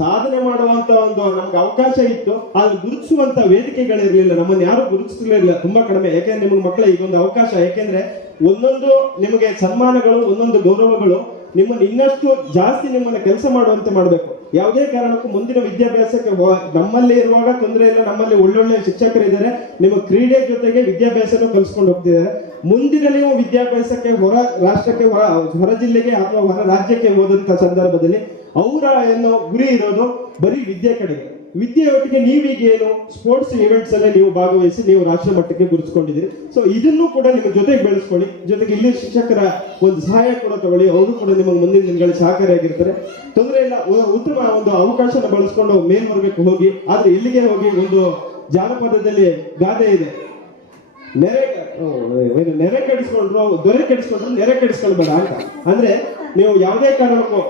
ಸಾಧನೆ ಮಾಡುವಂತ ಒಂದು ನಮ್ಗೆ ಅವಕಾಶ ಇತ್ತು. ಆದ್ರೆ ಗುರುತಿಸುವಂತ ವೇದಿಕೆಗಳಿರ್ಲಿಲ್ಲ, ನಮ್ಮನ್ನು ಯಾರು ಗುರುತಿಸಲಿಲ್ಲ, ತುಂಬಾ ಕಡಿಮೆ. ಯಾಕೆಂದ್ರೆ ನಿಮ್ಗೆ ಮಕ್ಕಳ ಇದೊಂದು ಅವಕಾಶ. ಯಾಕೆಂದ್ರೆ ಒಂದೊಂದು ನಿಮಗೆ ಸನ್ಮಾನಗಳು, ಒಂದೊಂದು ಗೌರವಗಳು ನಿಮ್ಮನ್ನು ಇನ್ನಷ್ಟು ಜಾಸ್ತಿ ನಿಮ್ಮನ್ನ ಕೆಲಸ ಮಾಡುವಂತೆ ಮಾಡಬೇಕು. ಯಾವುದೇ ಕಾರಣಕ್ಕೂ ಮುಂದಿನ ವಿದ್ಯಾಭ್ಯಾಸಕ್ಕೆ ನಮ್ಮಲ್ಲಿ ಇರುವಾಗ ತೊಂದರೆ ಇಲ್ಲ, ನಮ್ಮಲ್ಲಿ ಒಳ್ಳೊಳ್ಳೆ ಶಿಕ್ಷಕರು ಇದ್ದಾರೆ, ನಿಮ್ಮ ಕ್ರೀಡೆ ಜೊತೆಗೆ ವಿದ್ಯಾಭ್ಯಾಸನೂ ಕಲಿಸ್ಕೊಂಡು ಹೋಗ್ತಿದ್ದಾರೆ. ಮುಂದಿನ ನೀವು ವಿದ್ಯಾಭ್ಯಾಸಕ್ಕೆ ಹೊರ ರಾಷ್ಟ್ರಕ್ಕೆ, ಹೊರ ಜಿಲ್ಲೆಗೆ ಅಥವಾ ಹೊರ ರಾಜ್ಯಕ್ಕೆ ಹೋದಂತ ಸಂದರ್ಭದಲ್ಲಿ ಅವರ ಏನೋ ಗುರಿ ಇರೋದು ಬರೀ ವಿದ್ಯೆ ಕಡೆಗೆ. ವಿದ್ಯೆಯೊಟ್ಟಿಗೆ ನೀವೀಗ ಏನು ಸ್ಪೋರ್ಟ್ಸ್ ಇವೆಂಟ್ಸ್ ಅಲ್ಲೇ ನೀವು ಭಾಗವಹಿಸಿ ನೀವು ರಾಷ್ಟ್ರ ಮಟ್ಟಕ್ಕೆ ಗುರುತಿಸ್ಕೊಂಡಿದ್ದೀರಿ. ಸೊ ಇದನ್ನು ಕೂಡ ನಿಮ್ಮ ಜೊತೆಗೆ ಬೆಳೆಸ್ಕೊಳ್ಳಿ. ಜೊತೆಗೆ ಇಲ್ಲಿ ಶಿಕ್ಷಕರ ಒಂದು ಸಹಾಯ ಕೂಡ ತಗೊಳ್ಳಿ, ಅವರು ಕೂಡ ನಿಮಗೆ ಮುಂದಿನ ದಿನಗಳಲ್ಲಿ ಸಹಕಾರಿಯಾಗಿರ್ತಾರೆ. ತೊಂದರೆ ಇಲ್ಲ, ಉತ್ತಮ ಒಂದು ಅವಕಾಶನ ಬಳಸ್ಕೊಂಡು ಮೇಲ್ವರ್ಗಕ್ಕೆ ಹೋಗಿ. ಆದ್ರೆ ಇಲ್ಲಿಗೆ ಹೋಗಿ ಒಂದು ಜಾನಪದದಲ್ಲಿ ಗಾದೆ ಇದೆ, ನೆರೆ ಕೆಡಿಸ್ಕೊಂಡ್ರು ದೊರೆ ಕೆಡಿಸ್ಕೊಂಡ್ರು ನೆರೆ ಕೆಡಿಸ್ಕೊಳ್ಬೇಡ ಅಂತ. ಅಂದ್ರೆ ನೀವು ಯಾವುದೇ ಕಾರಣಕ್ಕೂ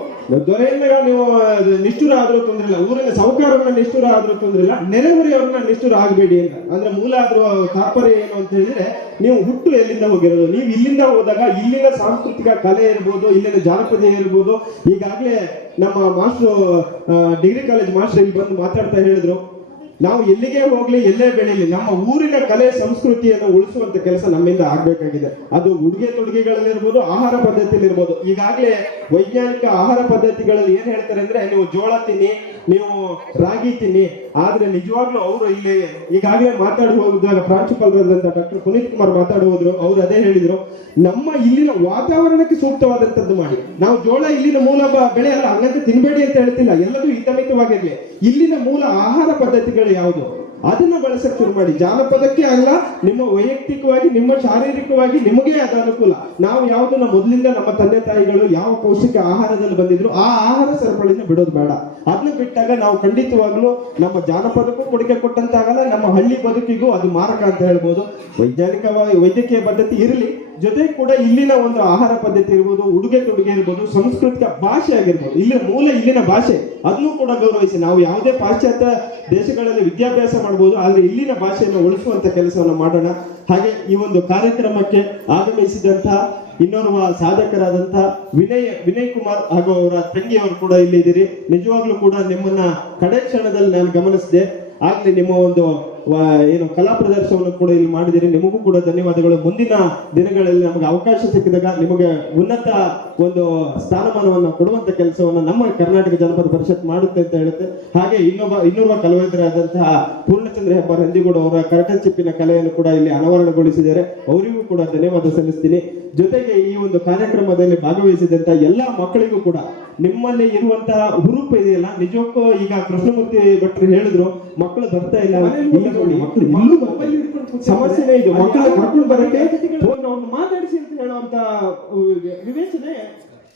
ದೊರೆಯಿಂದ ನೀವು ನಿಷ್ಠುರ ಆದ್ರೂ ತೊಂದ್ರೆ ಇಲ್ಲ, ಊರಿನ ಸಹಕಾರವನ್ನ ನಿಷ್ಠುರ ಆದ್ರೂ ತೊಂದ್ರೆ ಇಲ್ಲ, ನೆರೆಹೊರೆಯವ್ರನ್ನ ನಿಷ್ಠುರ ಆಗಬೇಡಿ ಅಂತ. ಅಂದ್ರೆ ಮೂಲ ಆದ್ರೂ ತಾತ್ಪರ್ಯ ಏನು ಅಂತ ಹೇಳಿದ್ರೆ, ನೀವು ಹುಟ್ಟು ಎಲ್ಲಿಂದ ಹೋಗಿರೋದು, ನೀವು ಇಲ್ಲಿಂದ ಹೋದಾಗ ಇಲ್ಲಿನ ಸಾಂಸ್ಕೃತಿಕ ಕಲೆ ಇರ್ಬೋದು, ಇಲ್ಲಿನ ಜಾನಪದ ಇರ್ಬೋದು. ಈಗಾಗಲೇ ನಮ್ಮ ಮಾಸ್ಟ್ರು ಡಿಗ್ರಿ ಕಾಲೇಜ್ ಮಾಸ್ಟರ್ ಇಲ್ಲಿ ಬಂದು ಮಾತಾಡ್ತಾ ಹೇಳಿದ್ರು, ನಾವು ಎಲ್ಲಿಗೆ ಹೋಗ್ಲಿ ಎಲ್ಲೇ ಬೆಳೀಲಿ ನಮ್ಮ ಊರಿನ ಕಲೆ ಸಂಸ್ಕೃತಿಯನ್ನು ಉಳಿಸುವಂತ ಕೆಲಸ ನಮ್ಮಿಂದ ಆಗ್ಬೇಕಾಗಿದೆ. ಅದು ಉಡುಗೆ ತೊಡುಗೆಗಳಲ್ಲಿರ್ಬೋದು, ಆಹಾರ ಪದ್ಧತಿಯಲ್ಲಿರ್ಬೋದು. ಈಗಾಗಲೇ ವೈಜ್ಞಾನಿಕ ಆಹಾರ ಪದ್ಧತಿಗಳಲ್ಲಿ ಏನ್ ಹೇಳ್ತಾರೆ ಅಂದ್ರೆ, ನೀವು ಜೋಳ ತಿನ್ನಿ, ನೀವು ರಾಗಿ ತಿನ್ನಿ. ಆದ್ರೆ ನಿಜವಾಗ್ಲೂ ಅವರು ಇಲ್ಲಿ ಈಗಾಗಲೇ ಮಾತಾಡಿ ಹೋಗಿದ್ದಾಗ ಪ್ರಾಂಶುಪಾಲರಾದಂತ ಡಾಕ್ಟರ್ ಪುನೀತ್ ಕುಮಾರ್ ಮಾತಾಡಿ ಹೋದ್ರು. ಅವ್ರು ಅದೇ ಹೇಳಿದ್ರು, ನಮ್ಮ ಇಲ್ಲಿನ ವಾತಾವರಣಕ್ಕೆ ಸೂಕ್ತವಾದಂತದ್ದು ಮಾಡಿ. ನಾವು ಜೋಳ ಇಲ್ಲಿನ ಮೂಲ ಬೆಳೆ ಅಲ್ಲ, ಹಂಗಂತ ತಿನ್ಬೇಡಿ ಅಂತ ಹೇಳ್ತಿಲ್ಲ, ಎಲ್ಲದೂ ಹಿತಮಿತವಾಗಿರ್ಲಿ. ಇಲ್ಲಿನ ಮೂಲ ಆಹಾರ ಪದ್ಧತಿಗಳು ಯಾವುದು ಅದನ್ನ ಬಳಸಕ್ ಶುರು ಮಾಡಿ. ಜಾನಪದಕ್ಕೆ ಅಲ್ಲ, ನಿಮ್ಮ ವೈಯಕ್ತಿಕವಾಗಿ ನಿಮ್ಮ ಶಾರೀರಿಕವಾಗಿ ನಿಮಗೆ ಅದು ಅನುಕೂಲ. ನಾವು ಯಾವುದನ್ನ ಮೊದಲಿಂದ ನಮ್ಮ ತಂದೆ ತಾಯಿಗಳು ಯಾವ ಪೌಷ್ಟಿಕ ಆಹಾರದಲ್ಲಿ ಬಂದಿದ್ರು ಆ ಆಹಾರ ಸರಪಳಿನ ಬಿಡೋದು ಬೇಡ. ಅದನ್ನ ಬಿಟ್ಟಾಗ ನಾವು ಖಂಡಿತವಾಗ್ಲೂ ನಮ್ಮ ಜಾನಪದಕ್ಕೂ ಕೊಡುಗೆ ಕೊಟ್ಟಂತಾಗಲ್ಲ, ನಮ್ಮ ಹಳ್ಳಿ ಬದುಕಿಗೂ ಅದು ಮಾರಕ ಅಂತ ಹೇಳ್ಬೋದು. ವೈಜ್ಞಾನಿಕವಾಗಿ ವೈದ್ಯಕೀಯ ಪದ್ಧತಿ ಇರಲಿ, ಜೊತೆ ಕೂಡ ಇಲ್ಲಿನ ಒಂದು ಆಹಾರ ಪದ್ಧತಿ ಇರ್ಬೋದು, ಉಡುಗೆ ತೊಡುಗೆ ಇರ್ಬೋದು, ಸಾಂಸ್ಕೃತಿಕ ಭಾಷೆ ಆಗಿರ್ಬೋದು, ಇಲ್ಲಿನ ಮೂಲ ಇಲ್ಲಿನ ಭಾಷೆ ಅದನ್ನು ಕೂಡ ಗೌರವಿಸಿ. ನಾವು ಯಾವುದೇ ಪಾಶ್ಚಾತ್ಯ ದೇಶಗಳಲ್ಲಿ ವಿದ್ಯಾಭ್ಯಾಸ ಮಾಡಬಹುದು, ಆದ್ರೆ ಇಲ್ಲಿನ ಭಾಷೆಯನ್ನು ಉಳಿಸುವಂತ ಕೆಲಸವನ್ನು ಮಾಡೋಣ. ಹಾಗೆ ಈ ಒಂದು ಕಾರ್ಯಕ್ರಮಕ್ಕೆ ಆಗಮಿಸಿದಂತಹ ಇನ್ನೋರ್ವ ಸಾಧಕರಾದಂತಹ ವಿನಯ್ ಕುಮಾರ್ ಹಾಗೂ ಅವರ ತಂಗಿಯವರು ಕೂಡ ಇಲ್ಲಿ ಇದ್ದೀರಿ. ನಿಜವಾಗ್ಲೂ ಕೂಡ ನಿಮ್ಮನ್ನ ಕಡೆ ಕ್ಷಣದಲ್ಲಿ ನಾನು ಗಮನಿಸಿದೆ. ಆಗ್ಲಿ ನಿಮ್ಮ ಒಂದು ಏನು ಕಲಾ ಪ್ರದರ್ಶನವನ್ನು ಕೂಡ ಇಲ್ಲಿ ಮಾಡಿದಿರಿ. ನಿಮಗೂ ಕೂಡ ಧನ್ಯವಾದಗಳು. ಮುಂದಿನ ದಿನಗಳಲ್ಲಿ ನಮಗೆ ಅವಕಾಶ ಸಿಕ್ಕಿದಾಗ ನಿಮಗೆ ಉನ್ನತ ಒಂದು ಸ್ಥಾನಮಾನವನ್ನು ಕೊಡುವಂತ ಕೆಲಸವನ್ನು ನಮ್ಮ ಕರ್ನಾಟಕ ಜನಪದ ಪರಿಷತ್ ಮಾಡುತ್ತೆ ಅಂತ ಹೇಳುತ್ತೆ. ಹಾಗೆ ಇನ್ನೋರ್ವ ಕಲಾವಿದರಾದಂತಹ ಪೂರ್ಣಚಂದ್ರ ಹೆಬ್ಬಾರ್ ಹಂದಿಗೂಡು ಅವರ ಕರಕಚಿಪ್ಪಿನ ಕಲೆಯನ್ನು ಕೂಡ ಇಲ್ಲಿ ಅನಾವರಣಗೊಳಿಸಿದ್ದಾರೆ. ಅವರಿಗೂ ಕೂಡ ಧನ್ಯವಾದ ಸಲ್ಲಿಸ್ತೀನಿ. ಜೊತೆಗೆ ಈ ಒಂದು ಕಾರ್ಯಕ್ರಮದಲ್ಲಿ ಭಾಗವಹಿಸಿದಂತ ಎಲ್ಲಾ ಮಕ್ಕಳಿಗೂ ಕೂಡ ನಿಮ್ಮಲ್ಲಿ ಇರುವಂತಹ ಹುರುಪು ಇದೆಯಲ್ಲ, ನಿಜಕ್ಕೂ ಈಗ ಕೃಷ್ಣಮೂರ್ತಿ ಭಟ್ರು ಹೇಳಿದ್ರು ಮಕ್ಕಳು ಬರ್ತಾ ಇಲ್ಲ, ನೋಡಿ ಮಕ್ಕಳು ಇಲ್ಲೂ ಸಮಸ್ಯೆನೇ ಇದು. ಮಕ್ಕಳು ಕರ್ಕೊಂಡು ಬರಕ್ಕೆ ಅವ್ರನ್ನ ಮಾತಾಡಿಸಿ ಅಂತ ಹೇಳುವಂತ ವಿವೇಚನೆ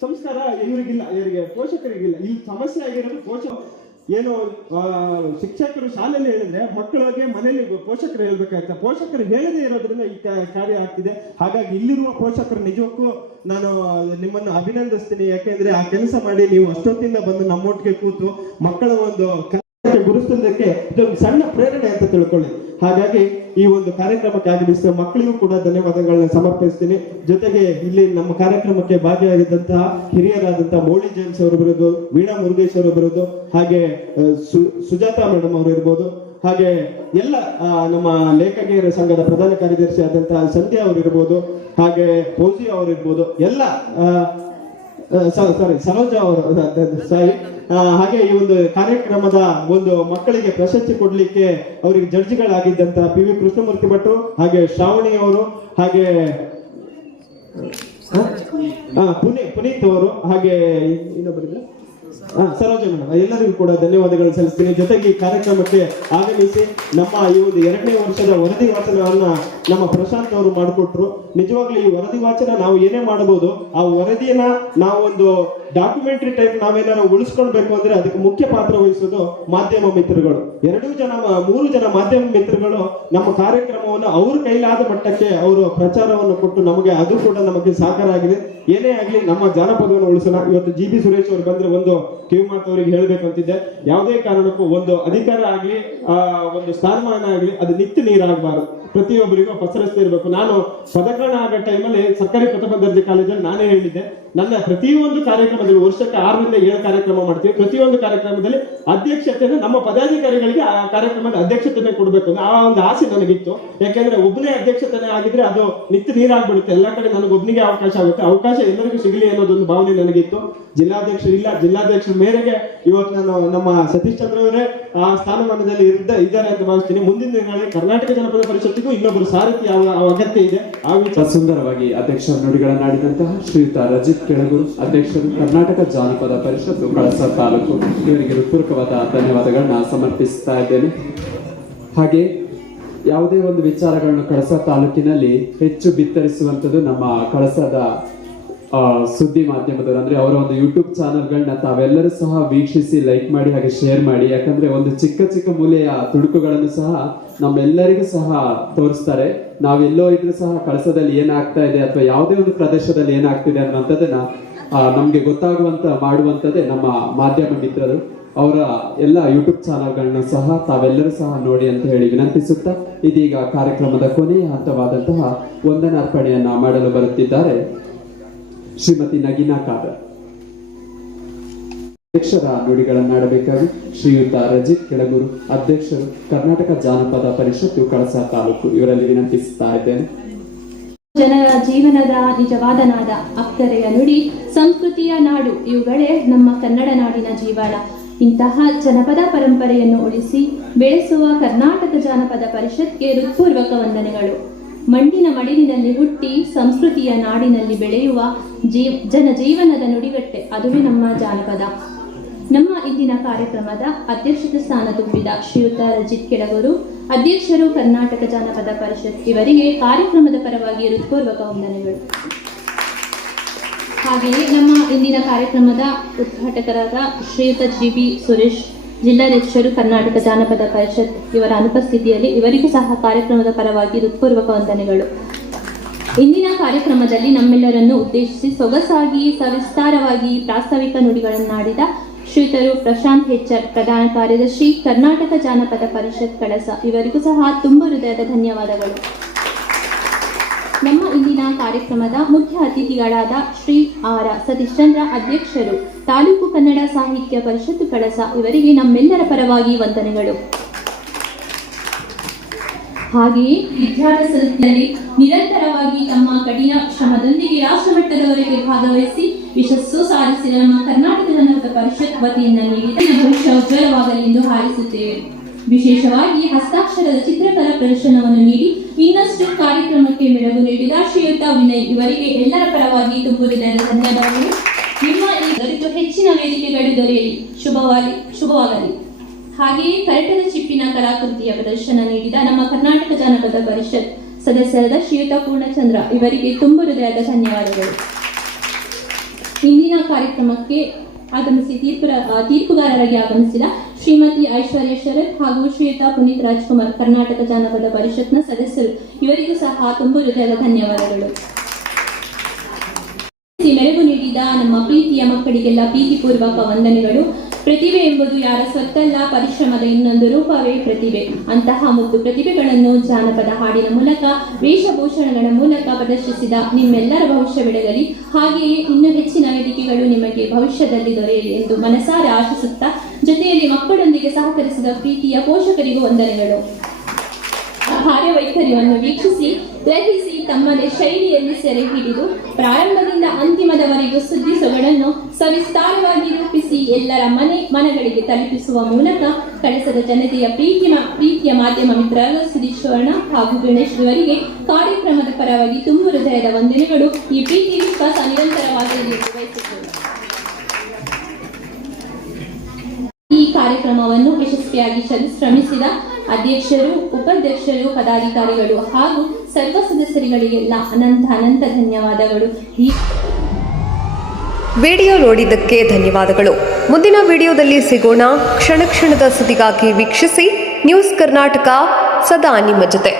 ಸಂಸ್ಕಾರ ಇವರಿಗಿಲ್ಲ, ಇವರಿಗೆ ಪೋಷಕರಿಗಿಲ್ಲ. ಈ ಸಮಸ್ಯೆ ಆಗಿರೋದು ಏನು ಶಿಕ್ಷಕರು ಶಾಲೆಯಲ್ಲಿ ಹೇಳಿದ್ರೆ ಮಕ್ಕಳಿಗೆ ಮನೆಯಲ್ಲಿ ಪೋಷಕರು ಹೇಳ್ಬೇಕಾಗ್ತದೆ. ಪೋಷಕರು ಹೇಳದೇ ಇರೋದ್ರಿಂದ ಈ ಕಾರ್ಯ ಆಗ್ತಿದೆ. ಹಾಗಾಗಿ ಇಲ್ಲಿರುವ ಪೋಷಕರು ನಿಜಕ್ಕೂ ನಾನು ನಿಮ್ಮನ್ನು ಅಭಿನಂದಿಸ್ತೀನಿ. ಯಾಕೆಂದ್ರೆ ಆ ಕೆಲಸ ಮಾಡಿ ನೀವು ಅಷ್ಟೊತ್ತಿಂದ ಬಂದು ನಮ್ಮೊಟ್ಟಿಗೆ ಕೂತು ಮಕ್ಕಳ ಒಂದು ಗುರುತಿಸೋದಕ್ಕೆ ಇದೊಂದು ಸಣ್ಣ ಪ್ರೇರಣೆ ಅಂತ ತಿಳ್ಕೊಳ್ಳಿ. ಹಾಗಾಗಿ ಈ ಒಂದು ಕಾರ್ಯಕ್ರಮಕ್ಕೆ ಆಗಮಿಸಿದ ಮಕ್ಕಳಿಗೂ ಕೂಡ ಧನ್ಯವಾದಗಳನ್ನ ಸಮರ್ಪಿಸ್ತೀನಿ. ಜೊತೆಗೆ ಇಲ್ಲಿ ನಮ್ಮ ಕಾರ್ಯಕ್ರಮಕ್ಕೆ ಭಾಗಿಯಾಗಿದ್ದಂತಹ ಹಿರಿಯರಾದಂತಹ ಮೌಳಿ ಜೇಮ್ಸ್ ಅವರು ಬರೋದು, ವೀಣಾ ಮುರುಗೇಶ್ ಅವರು ಬರೋದು, ಹಾಗೆ ಸುಜಾತಾ ಮೇಡಮ್ ಅವರು ಇರ್ಬೋದು, ಹಾಗೆ ಎಲ್ಲ ನಮ್ಮ ಲೇಖಕಿಯರ ಸಂಘದ ಪ್ರಧಾನ ಕಾರ್ಯದರ್ಶಿ ಆದಂತಹ ಸಂಧ್ಯಾ ಅವರು ಇರ್ಬೋದು, ಹಾಗೆ ಫೌಜಿ ಅವರು ಇರ್ಬೋದು, ಎಲ್ಲ ಸರೋಜಾ ಅವರು ಸಾರಿ. ಹಾಗೆ ಈ ಒಂದು ಕಾರ್ಯಕ್ರಮದ ಒಂದು ಮಕ್ಕಳಿಗೆ ಪ್ರಶಸ್ತಿ ಕೊಡ್ಲಿಕ್ಕೆ ಅವರಿಗೆ ಜಡ್ಜ್ಗಳಾಗಿದ್ದಂತ PV ಕೃಷ್ಣಮೂರ್ತಿ ಭಟ್ರು, ಹಾಗೆ ಶ್ರಾವಣಿ ಅವರು, ಹಾಗೆ ಪುನೀತ್ ಅವರು, ಹಾಗೆ ಇನ್ನೊಬ್ಬರಿದ್ದಾರೆ ಸರೋಜ ಮೇಡಮ್, ಎಲ್ಲರಿಗೂ ಕೂಡ ಧನ್ಯವಾದಗಳು ಸಲ್ಲಿಸ್ತೀನಿ. ಜೊತೆಗೆ ಈ ಕಾರ್ಯಕ್ರಮಕ್ಕೆ ಆಗಮಿಸಿ ನಮ್ಮ ಈ ಒಂದು 2ನೇ ವರ್ಷದ ವರದಿ ವಾಚನವನ್ನ ನಮ್ಮ ಪ್ರಶಾಂತ್ ಅವರು ಮಾಡಿಕೊಟ್ರು. ನಿಜವಾಗ್ಲೂ ಈ ವರದಿ ವಾಚನ ನಾವು ಏನೇ ಮಾಡಬಹುದು, ಆ ವರದಿಯನ್ನ ನಾವೊಂದು ಡಾಕ್ಯುಮೆಂಟರಿ ಟೈಪ್ ನಾವೇನಾರು ಉಳಿಸ್ಕೊಳ್ಬೇಕು ಅಂದ್ರೆ ಅದಕ್ಕೆ ಮುಖ್ಯ ಪಾತ್ರ ವಹಿಸೋದು ಮಾಧ್ಯಮ ಮಿತ್ರಗಳು. 3 ಜನ ಮಾಧ್ಯಮ ಮಿತ್ರಗಳು ನಮ್ಮ ಕಾರ್ಯಕ್ರಮವನ್ನು ಅವ್ರ ಕೈಲಾದ ಮಟ್ಟಕ್ಕೆ ಅವರು ಪ್ರಚಾರವನ್ನು ಕೊಟ್ಟು ನಮಗೆ ಅದು ಕೂಡ ನಮಗೆ ಸಾಕಾರ ಆಗಿದೆ. ಏನೇ ಆಗ್ಲಿ ನಮ್ಮ ಜಾನಪದವನ್ನು ಉಳಿಸೋಣ. ಇವತ್ತು GB ಸುರೇಶ್ ಅವರು ಬಂದ್ರೆ ಒಂದು ಕಿವಿ ಮಾತು ಅವರಿಗೆ ಹೇಳ್ಬೇಕಂತಿದ್ದೆ. ಯಾವುದೇ ಕಾರಣಕ್ಕೂ ಒಂದು ಅಧಿಕಾರ ಆಗ್ಲಿ ಒಂದು ಸ್ಥಾನಮಾನ ಆಗ್ಲಿ ಅದು ನಿತ್ಯ ನೀರಾಗಬಾರದು. ಪ್ರತಿಯೊಬ್ಬರಿಗೂ ಪಸರಿಸ್ತಾ ಇರಬೇಕು. ನಾನು ಪದಗ್ರಹಣ ಆಗೋ ಟೈಮಲ್ಲಿ ಸರ್ಕಾರಿ ಪ್ರಥಮ ದರ್ಜೆ ಕಾಲೇಜಲ್ಲಿ ನಾನೇ ಹೇಳಿದ್ದೆ, ನನ್ನ ಪ್ರತಿಯೊಂದು ಕಾರ್ಯಕ್ರಮದಲ್ಲಿ ವರ್ಷಕ್ಕೆ 6 ರಿಂದ 7 ಕಾರ್ಯಕ್ರಮ ಮಾಡ್ತೀವಿ. ಪ್ರತಿಯೊಂದು ಕಾರ್ಯಕ್ರಮದಲ್ಲಿ ಅಧ್ಯಕ್ಷತೆಯನ್ನು ನಮ್ಮ ಪದಾಧಿಕಾರಿಗಳಿಗೆ ಆ ಕಾರ್ಯಕ್ರಮದ ಅಧ್ಯಕ್ಷತೆಯನ್ನು ಕೊಡಬೇಕು ಆ ಒಂದು ಆಸೆ ನನಗಿತ್ತು. ಯಾಕೆಂದ್ರೆ ಒಬ್ಬನೇ ಅಧ್ಯಕ್ಷತೆನೇ ಆಗಿದ್ರೆ ಅದು ನಿತ್ಯ ನೀರಾಗ್ಬಿಡುತ್ತೆ. ಎಲ್ಲ ಕಡೆ ನನಗೆ ಒಬ್ಬನಿಗೆ ಅವಕಾಶ ಆಗುತ್ತೆ. ಅವಕಾಶ ಎಲ್ಲರಿಗೂ ಸಿಗಲಿ ಅನ್ನೋದೊಂದು ಭಾವನೆ ನನಗಿತ್ತು. ಜಿಲ್ಲಾಧ್ಯಕ್ಷರು ಇಲ್ಲ, ಜಿಲ್ಲಾಧ್ಯಕ್ಷರ ಮೇರೆಗೆ ಇವತ್ತು ನಾನು ನಮ್ಮ ಸತೀಶ್ ಚಂದ್ರ ಅವರೇ ಆ ಸ್ಥಾನಮಾನದಲ್ಲಿ ಇದ್ದಾರೆ ಅಂತ ಭಾವಿಸ್ತೀನಿ. ಮುಂದಿನ ದಿನಗಳಲ್ಲಿ ಕರ್ನಾಟಕ ಜನಪದ ಪರಿಷತ್ತಿಗೂ ಇನ್ನೊಬ್ಬರು ಸಾರಥಿ ಅಗತ್ಯ ಇದೆ. ಸುಂದರವಾಗಿ ಅಧ್ಯಕ್ಷರ ನುಡಿಗಳನ್ನಾಡಿದಂತಹ ಶ್ರೀಯುತ ರಜಿತ್ ಕೆಳಗೂರು, ಅಧ್ಯಕ್ಷರು ಕರ್ನಾಟಕ ಜಾನಪದ ಪರಿಷತ್ತು ಕಳಸ ತಾಲೂಕು, ಇವರಿಗೆ ಹೃತ್ಪೂರ್ವಕವಾದ ಧನ್ಯವಾದಗಳನ್ನ ಸಮರ್ಪಿಸ್ತಾ ಇದ್ದೇನೆ. ಹಾಗೆ ಯಾವುದೇ ಒಂದು ವಿಚಾರಗಳನ್ನು ಕಳಸ ತಾಲೂಕಿನಲ್ಲಿ ಹೆಚ್ಚು ಬಿತ್ತರಿಸುವಂಥದ್ದು ನಮ್ಮ ಕಳಸದ ಸುದ್ದಿ ಮಾಧ್ಯಮದವರು. ಅಂದ್ರೆ ಅವರ ಒಂದು ಯೂಟ್ಯೂಬ್ ಚಾನೆಲ್ಗಳನ್ನ ತಾವೆಲ್ಲರೂ ಸಹ ವೀಕ್ಷಿಸಿ ಲೈಕ್ ಮಾಡಿ ಹಾಗೆ ಶೇರ್ ಮಾಡಿ. ಯಾಕಂದ್ರೆ ಒಂದು ಚಿಕ್ಕ ಮೂಲೆಯ ತುಣುಕುಗಳನ್ನು ಸಹ ನಮ್ಮೆಲ್ಲರಿಗೂ ಸಹ ತೋರಿಸ್ತಾರೆ. ನಾವೆಲ್ಲೋ ಇದ್ರೂ ಸಹ ಕಳಸದಲ್ಲಿ ಏನಾಗ್ತಾ ಇದೆ ಅಥವಾ ಯಾವುದೇ ಒಂದು ಪ್ರದೇಶದಲ್ಲಿ ಏನಾಗ್ತಿದೆ ಅನ್ನುವಂಥದ್ದನ್ನ ನಮ್ಗೆ ಮಾಡುವಂಥದ್ದೇ ನಮ್ಮ ಮಾಧ್ಯಮ ಮಿತ್ರರು. ಅವರ ಎಲ್ಲ ಯೂಟ್ಯೂಬ್ ಚಾನೆಲ್ಗಳನ್ನ ಸಹ ತಾವೆಲ್ಲರೂ ಸಹ ನೋಡಿ ಅಂತ ಹೇಳಿ ವಿನಂತಿಸುತ್ತಾ, ಇದೀಗ ಕಾರ್ಯಕ್ರಮದ ಕೊನೆಯ ಹಂತವಾದಂತಹ ವಂದನಾರ್ಪಣೆಯನ್ನ ಮಾಡಲು ಬರುತ್ತಿದ್ದಾರೆ ಶ್ರೀಮತಿ ನಗೀನಾ ಖಾದರ್. ಅಧ್ಯಕ್ಷರ ನುಡಿಗಳನ್ನಾಡಬೇಕಾಗಿ ಶ್ರೀಯುತ ರಜಿತ್ ಕೆಳಗೂರು, ಅಧ್ಯಕ್ಷರು ಕರ್ನಾಟಕ ಜಾನಪದ ಪರಿಷತ್ತು ಕಳಸ ತಾಲೂಕು, ಇವರಲ್ಲಿ ವಿನಂತಿಸುತ್ತಾ ಇದ್ದೇನೆ. ಜನರ ಜೀವನದ ನಿಜವಾದ ನಾದ, ಅಕ್ಕರೆಯ ನುಡಿ, ಸಂಸ್ಕೃತಿಯ ನಾಡು, ಇವುಗಳೇ ನಮ್ಮ ಕನ್ನಡ ನಾಡಿನ ಜೀವನ. ಇಂತಹ ಜನಪದ ಪರಂಪರೆಯನ್ನು ಉಳಿಸಿ ಬೆಳೆಸುವ ಕರ್ನಾಟಕ ಜಾನಪದ ಪರಿಷತ್ಗೆ ಹೃತ್ಪೂರ್ವಕ ವಂದನೆಗಳು. ಮಣ್ಣಿನ ಮಡಿಲಿನಲ್ಲಿ ಹುಟ್ಟಿ ಸಂಸ್ಕೃತಿಯ ನಾಡಿನಲ್ಲಿ ಬೆಳೆಯುವ ಜನಜೀವನದ ನುಡಿಗಟ್ಟೆ, ಅದುವೇ ನಮ್ಮ ಜಾನಪದ. ನಮ್ಮ ಇಂದಿನ ಕಾರ್ಯಕ್ರಮದ ಅಧ್ಯಕ್ಷತೆ ಸ್ಥಾನ ತುಂಬಿದ ಶ್ರೀಯುತ ರಜಿತ್ ಕೆಳಗೂರು, ಅಧ್ಯಕ್ಷರು ಕರ್ನಾಟಕ ಜಾನಪದ ಪರಿಷತ್, ಇವರಿಗೆ ಕಾರ್ಯಕ್ರಮದ ಪರವಾಗಿ ಹೃತ್ಪೂರ್ವಕ ವಂದನೆಗಳು. ಹಾಗೆಯೇ ನಮ್ಮ ಇಂದಿನ ಕಾರ್ಯಕ್ರಮದ ಉದ್ಘಾಟಕರಾದ ಶ್ರೀಯುತ GB ಸುರೇಶ್, ಜಿಲ್ಲಾಧ್ಯಕ್ಷರು ಕರ್ನಾಟಕ ಜಾನಪದ ಪರಿಷತ್, ಇವರ ಅನುಪಸ್ಥಿತಿಯಲ್ಲಿ ಇವರಿಗೂ ಸಹ ಕಾರ್ಯಕ್ರಮದ ಪರವಾಗಿ ಹೃತ್ಪೂರ್ವಕ ವಂದನೆಗಳು. ಇಂದಿನ ಕಾರ್ಯಕ್ರಮದಲ್ಲಿ ನಮ್ಮೆಲ್ಲರನ್ನು ಉದ್ದೇಶಿಸಿ ಸೊಗಸಾಗಿ ಸವಿಸ್ತಾರವಾಗಿ ಪ್ರಾಸ್ತಾವಿಕ ನುಡಿಗಳನ್ನಾಡಿದ ಶ್ರೀಯುತರು ಪ್ರಶಾಂತ್ HR, ಪ್ರಧಾನ ಕಾರ್ಯದರ್ಶಿ ಕರ್ನಾಟಕ ಜಾನಪದ ಪರಿಷತ್ ಕಳಸ, ಇವರಿಗೂ ಸಹ ತುಂಬ ಹೃದಯದ ಧನ್ಯವಾದಗಳು. ನಮ್ಮ ಇಂದಿನ ಕಾರ್ಯಕ್ರಮದ ಮುಖ್ಯ ಅತಿಥಿಗಳಾದ ಶ್ರೀ ಆರ್ ಸತೀಶ್ ಚಂದ್ರ, ಅಧ್ಯಕ್ಷರು ತಾಲೂಕು ಕನ್ನಡ ಸಾಹಿತ್ಯ ಪರಿಷತ್ತು ಕಳಸ, ಇವರಿಗೆ ನಮ್ಮೆಲ್ಲರ ಪರವಾಗಿ ವಂದನೆಗಳು. ಹಾಗೆಯೇ ವಿದ್ಯಾಭ್ಯಾಸದಲ್ಲಿ ನಿರಂತರವಾಗಿ ತಮ್ಮ ಕಠಿಣ ಶ್ರಮದೊಂದಿಗೆ ರಾಷ್ಟ್ರಮಟ್ಟದವರೆಗೆ ಭಾಗವಹಿಸಿ ಯಶಸ್ಸು ಸಾಧಿಸಿದ ನಮ್ಮ ಕರ್ನಾಟಕ ಜನಪದ ಪರಿಷತ್ ವತಿಯಿಂದ ನೀಡಿದ ಭವಿಷ್ಯ ಉಜ್ವಲವಾಗಲಿ ಎಂದು ಹಾರೈಸುತ್ತೇವೆ. ವಿಶೇಷವಾಗಿ ಹಸ್ತಾಕ್ಷರದ ಚಿತ್ರಕಲಾ ಪ್ರದರ್ಶನವನ್ನು ನೀಡಿ ಇನ್ನಷ್ಟು ಕಾರ್ಯಕ್ರಮಕ್ಕೆ ಮೆರುಗು ನೀಡಿದ ಶ್ರೀಯುತ ವಿನಯ್ ಇವರಿಗೆ ಎಲ್ಲರ ಪರವಾಗಿ ತುಂಬು ಹೃದಯದ ಧನ್ಯವಾದಗಳು. ನಿಮ್ಮ ಈ ದೊರೆತು ಹೆಚ್ಚಿನ ವೇದಿಕೆಗಳು ದೊರೆಯಲಿ, ಶುಭವಾಗಲಿ. ಹಾಗೆಯೇ ಕರಟದ ಚಿಪ್ಪಿನ ಕಲಾಕೃತಿಯ ಪ್ರದರ್ಶನ ನೀಡಿದ ನಮ್ಮ ಕರ್ನಾಟಕ ಜಾನಪದ ಪರಿಷತ್ ಸದಸ್ಯರಾದ ಶ್ರೀಯುತ ಪೂರ್ಣಚಂದ್ರ ಇವರಿಗೆ ತುಂಬು ಹೃದಯದ ಧನ್ಯವಾದಗಳು. ಇಂದಿನ ಕಾರ್ಯಕ್ರಮಕ್ಕೆ ಆಗಮಿಸಿ ತೀರ್ಪುಗಾರರಾಗಿ ಆಗಮಿಸಿದ ಶ್ರೀಮತಿ ಐಶ್ವರ್ಯ ಶರತ್ ಹಾಗೂ ಶ್ರೀಯುತ ಪುನೀತ್ ರಾಜ್ಕುಮಾರ್ ಕರ್ನಾಟಕ ಜಾನಪದ ಪರಿಷತ್ನ ಸದಸ್ಯರು ಇವರಿಗೂ ಸಹ ತುಂಬು ಹೃದಯದ ಧನ್ಯವಾದಗಳು. ಮೆರುಗು ನೀಡಿದ ನಮ್ಮ ಪ್ರೀತಿಯ ಮಕ್ಕಳಿಗೆಲ್ಲ ಪ್ರೀತಿಪೂರ್ವಕ ವಂದನೆಗಳು. ಪ್ರತಿಭೆ ಎಂಬುದು ಯಾರ ಸ್ವತ್ತಲ್ಲ, ಪರಿಶ್ರಮದ ಇನ್ನೊಂದು ರೂಪವೇ ಪ್ರತಿಭೆ. ಅಂತಹ ಮುದ್ದು ಪ್ರತಿಭೆಗಳನ್ನು ಜಾನಪದ ಹಾಡಿನ ಮೂಲಕ, ವೇಷಭೂಷಣಗಳ ಮೂಲಕ ಪ್ರದರ್ಶಿಸಿದ ನಿಮ್ಮೆಲ್ಲರ ಭವಿಷ್ಯ ಬೆಳಗಲಿ. ಹಾಗೆಯೇ ಇನ್ನೂ ಹೆಚ್ಚಿನ ವೇದಿಕೆಗಳು ನಿಮಗೆ ಭವಿಷ್ಯದಲ್ಲಿ ದೊರೆಯಲಿ ಎಂದು ಮನಸಾರೆ ಆಶಿಸುತ್ತಾ, ಜೊತೆಯಲ್ಲಿ ಮಕ್ಕಳೊಂದಿಗೆ ಸಹಕರಿಸಿದ ಪ್ರೀತಿಯ ಪೋಷಕರಿಗೂ ವಂದನೆಗಳು. ಕಾರ್ಯವೈಖರಿಯನ್ನು ವೀಕ್ಷಿಸಿ ಗ್ರಹಿಸಿ ತಮ್ಮದೇ ಶೈಲಿಯಲ್ಲಿ ಸೆರೆ ಹಿಡಿದು ಪ್ರಾರಂಭದಿಂದ ಅಂತಿಮದವರೆಗೂ ಸುದ್ದಿ ಸೊಗಡನ್ನು ಸವಿಸ್ತಾರವಾಗಿ ರೂಪಿಸಿ ಎಲ್ಲರ ಮನಗಳಿಗೆ ತಲುಪಿಸುವ ಮೂಲಕ ಕಳಸದ ಜನತೆಯ ಪ್ರೀತಿಯ ಮಾಧ್ಯಮ ಮಿತ್ರರಾದ ಸುದೀಶ್ ಸ್ವರ್ಣ ಹಾಗೂ ಗಣೇಶ್ ಇವರಿಗೆ ಕಾರ್ಯಕ್ರಮದ ಪರವಾಗಿ ತುಂಬು ಹೃದಯದ ವಂದನೆಗಳು. ಈ ಪ್ರೀತಿ ವಿಶ್ವಾಸ ನಿರಂತರವಾಗಿ ಬಯಸುತ್ತೇವೆ. ಈ ಕಾರ್ಯಕ್ರಮವನ್ನು ಯಶಸ್ವಿಯಾಗಿ ಶ್ರಮಿಸಿದ ಅಧ್ಯಕ್ಷರು, ಉಪಾಧ್ಯಕ್ಷರು, ಪದಾಧಿಕಾರಿಗಳು ಹಾಗೂ ಸರ್ವ ಸದಸ್ಯರುಗಳಿಗೆಲ್ಲ ಅನಂತ ಧನ್ಯವಾದಗಳು. ವಿಡಿಯೋ ನೋಡಿದ್ದಕ್ಕೆ ಧನ್ಯವಾದಗಳು. ಮುಂದಿನ ವಿಡಿಯೋದಲ್ಲಿ ಸಿಗೋಣ. ಕ್ಷಣ ಕ್ಷಣದ ಸುದ್ದಿಗಾಗಿ ವೀಕ್ಷಿಸಿ ನ್ಯೂಸ್ ಕರ್ನಾಟಕ, ಸದಾ ನಿಮ್ಮ ಜೊತೆ.